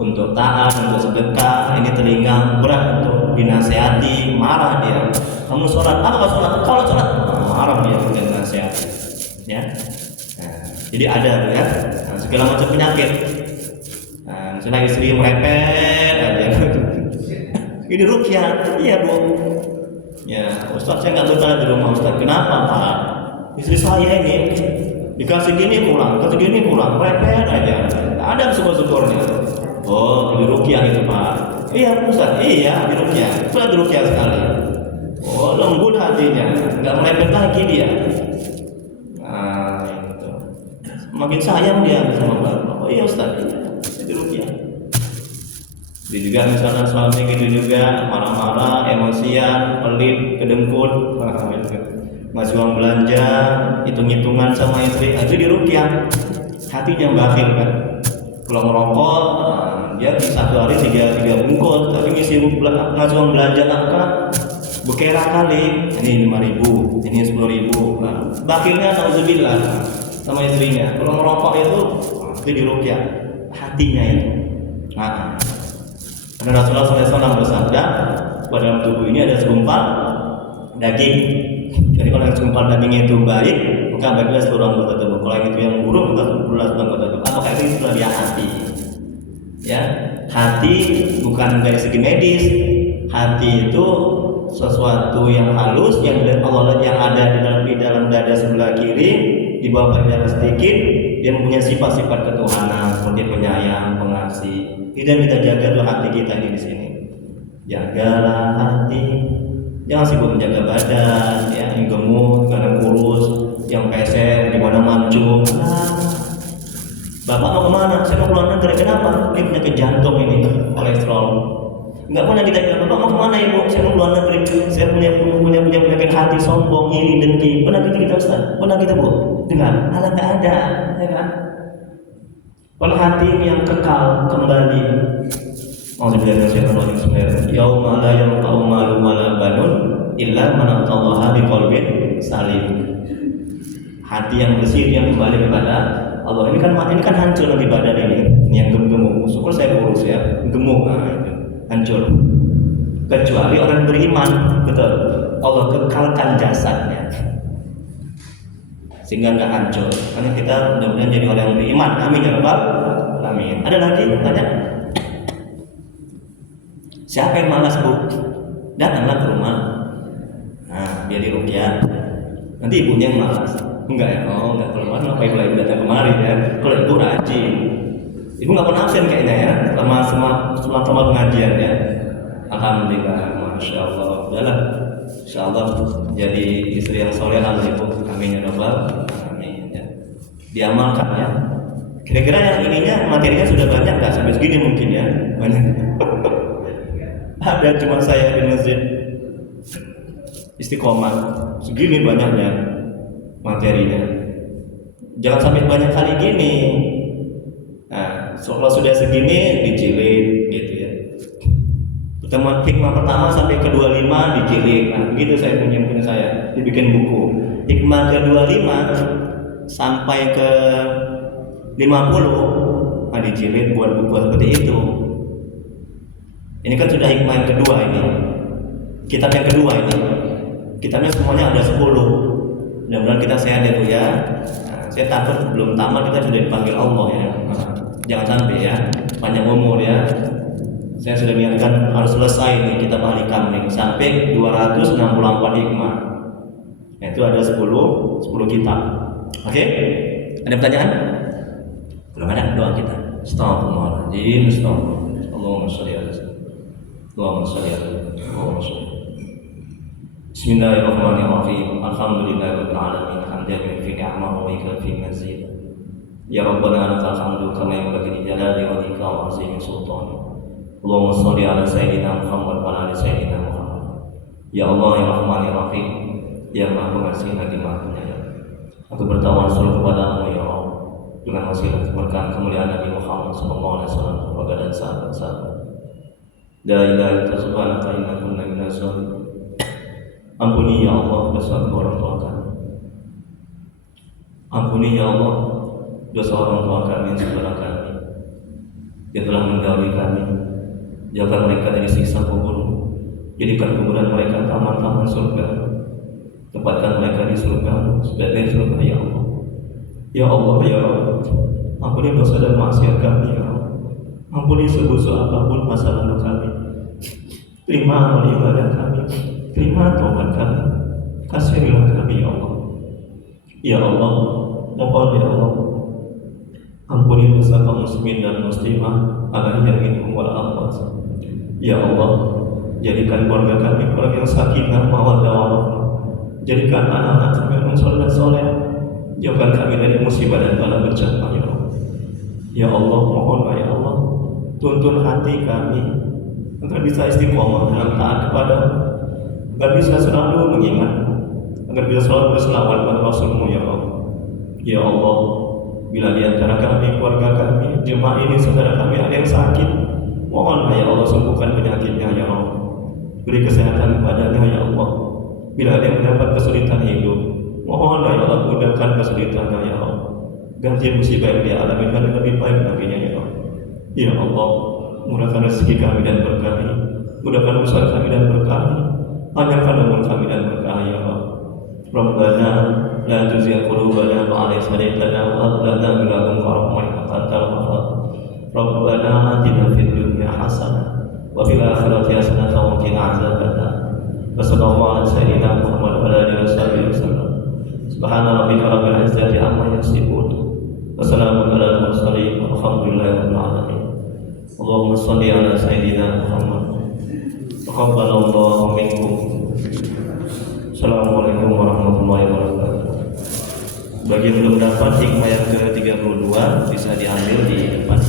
untuk taat, untuk sedekah. Ini telinga berat untuk dinasehati, marah dia. Kamu sholat, apa sholat? Kalau sholat, marah dia dengan dinasehati. Ya. Nah, jadi ada ya, segala macam penyakit. Nah, misalnya istri merepet aja. Ini ruqyah, iya Bu. Ya, Ustaz saya nggak betah di rumah Ustaz. Kenapa Pak? Istri saya ini dikasih gini kurang, kasih gini kurang, merepet aja. Ada syukur-syukurnya. Oh, di ruqyah itu Pak. Iya Ustaz, iya di ruqyah. Sudah di ruqyah sekali. Oh, lembut hatinya, nggak merepet lagi dia. Nah, itu. Makin sayang dia sama Bapak. Oh iya Ustaz, di ruqyah. Jadi juga misalkan suami gitu juga marah-marah, emosian, pelit, kedengkul, ngasih uang belanja, hitung-hitungan sama istri, itu di ruqyah. Hatinya bakhil kan. Kalau ngerokok, dia di satu hari tiga bungkus, tapi ngasih uang belanja angka berkira kali, ini 5.000, ini 10.000. Nah, bakhilnya nauzubillah sama istrinya. Kalau ngerokok itu di ruqyah, hatinya itu. Nah, karena Rasulullah SAW bersabda, pada tubuh ini ada segumpal daging. Jadi kalau yang segumpal dagingnya itu baik, maka baiklah seluruh anggota tubuh. Kalau yang itu yang buruk, maka seluruh anggota tubuh. Apakah itu istilah dia hati? Ya, hati bukan dari segi medis. Hati itu sesuatu yang halus yang Allah yang ada di dalam dada sebelah kiri, di bawah dada sedikit. Dia mempunyai sifat-sifat ketuhanan seperti penyayang, pengasih. Dan kita jaga dulu hati kita ini di sini. Jagalah hati. Jangan sibuk menjaga badan, ya, yang gemuk, yang kurus, yang pesek, di mana mancung. Bapak mau kemana? Saya mau keluar negeri. Kenapa? Ini penyakit jantung ini, kolesterol. Enggak pernah kita bilang, Bapak mau kemana Ibu? Saya mau keluar negeri. Saya punya penyakit hati, sombong, iri, dengki. Pernah kita Ustaz? Pernah kita Bu? Dengar? Alah nggak ada, ya kan? Kalau hati yang kekal kembali. Yauma la yanfa'u malun wala banun illa man atallaha biqalbin salim. Hati yang bersih yang kembali kepada Allah. Ini kan hancur di badan ini yang gemuk. Syukur saya kurus ya, gemuk, hancur. Kecuali orang beriman, betul. Allah kekalkan jasadnya sehingga nggak hancur. Karena kita mudah-mudahan jadi orang yang beriman. Amin ya rabbal alamin. Ada lagi tanya? Siapa yang malas Bu? Datanglah ke rumah. Nah, biar diruqyah. Nanti ibunya yang malas. Enggak ya? Oh, enggak. Kalau malas ngapain ibu datang kemari ya? Kalau ibu rajin, ibu nggak pernah absen kayaknya ya, selama pengajian ya. Alhamdulillah, masya Allah. Udahlah, insya Allah jadi istri yang solehah ibu. Amin ya rabbal alamin. Ya. Diamalkan ya. Kira-kira yang ininya materinya sudah banyak nggak? Sampai segini mungkin ya? Banyak. Ada cuma saya di masjid Istiqomah segini banyaknya materinya. Jangan sampai banyak kali gini. Nah, kalau sudah segini dijilid gitu ya. Pertemuan hikmah pertama sampai ke 25 dijilid. Nah, begitu saya punya saya dibikin buku. Hikmah ke 25 sampai ke 50 dijilid buat buku seperti itu. Ini kan sudah hikmah yang kedua ini. Kitab yang kedua ini. Kitabnya semuanya ada 10. Mudah-mudahan kita sehat ya Bu ya. Nah, saya takut belum tamat kita sudah dipanggil Allah ya. Nah, jangan sampai ya. Panjang umur ya. Saya sudah niatkan harus selesai nih kitab ahli kamling sampai 264 hikmah. Nah, itu ada 10 kitab. Oke? Ada pertanyaan? Belum ada doa kita. Astagfirullahaladzim. Astagfirullah. Allahumma sholli ala sayyidina Allahumma sholli ala sayyidina. Bismillahirrahmanirrahim. Alhamdulillahirabbil alamin. Hamdan fi ni'amahu wa yakfi mazid. Ya Rabbana lakal hamdu kama yanbaghi li jalali wajhika wa 'azimi sultanik. Allahumma sholli ala sayyidina Muhammad wa ala sayyidina Muhammad. Ya Allah ya Rahman ya Rahim, ya Maha Pengasih lagi Maha Penyayang. Aku bertawassul kepadamu ya Allah dengan wasilah keberkahan kemuliaan Nabi Muhammad sallallahu alaihi wasallam kepada sahabat-sahabat. La ilaha illa subhanaka inna kunna minas zalimin. Ampuni ya Allah dosa orang tua kami. Ampuni ya Allah dosa orang tua kami dan saudara kami yang telah mendahului kami. Jauhkan mereka dari siksa kubur. Jadikan kuburan mereka taman-taman surga. Tempatkan mereka di surga, sebagai surga ya Allah. Ya Allah ya Allah, ampuni dosa dan maksiat kami ya Allah. Ampuni sebusuk apapun masa lalu kami. Terima amal ibadah kami, terima taubat kami, kasihanilah kami ya Allah. Ya Allah, mohon ya Allah, ampuni dosa kaum muslimin dan muslimah al-ahya'i wal amwat. Ya Allah, jadikan keluarga kami keluarga yang sakinah mawaddah warahmah. Jadikan anak-anak kami yang soleh soleh. Jauhkan kami dari musibah dan bala bencana ya Allah. Ya Allah, mohonlah ya Allah, tuntun hati kami agar bisa istiqomah dalam taat kepada-Mu, agar bisa selalu mengingat, agar bisa selalu berselawat pada Rasul-Mu ya Allah. Ya Allah, bila di antara kami, keluarga kami, jemaah ini, saudara kami ada yang sakit, mohonlah ya Allah sembuhkan penyakitnya ya Allah. Beri kesehatan kepadanya ya Allah. Bila ada yang mendapat kesulitan hidup, mohonlah ya Allah mudahkan kesulitannya ya Allah. Ganti musibah yang dia alami dengan lebih baik nabinya ya Allah. Ya Allah, mudahkan rezeki kami dan berkahi, mudahkan usaha kami dan berkahi, panjangkan umur kami dan berkahi ya Allah. Rabbana la tuzigh qulubana ba'da idh hadaytana wa hab lana min ladunka rahmah innaka antal wahhab. Rabbana atina fid dunya hasanah wa fil akhirati hasanah wa qina adzabannar. Wassallallahu ala sayyidina Muhammad wa ala alihi wasallam. Subhana rabbika rabbil izzati amma yasifun. Wassalamun ala al-mursalin walhamdulillahi rabbil alamin. Allahumma shalli ala sayyidina Muhammad. Taqabbalallahu minkum. Assalamualaikum warahmatullahi wabarakatuh. Bagi yang belum dapat hikmah yang ke-32 bisa diambil di depan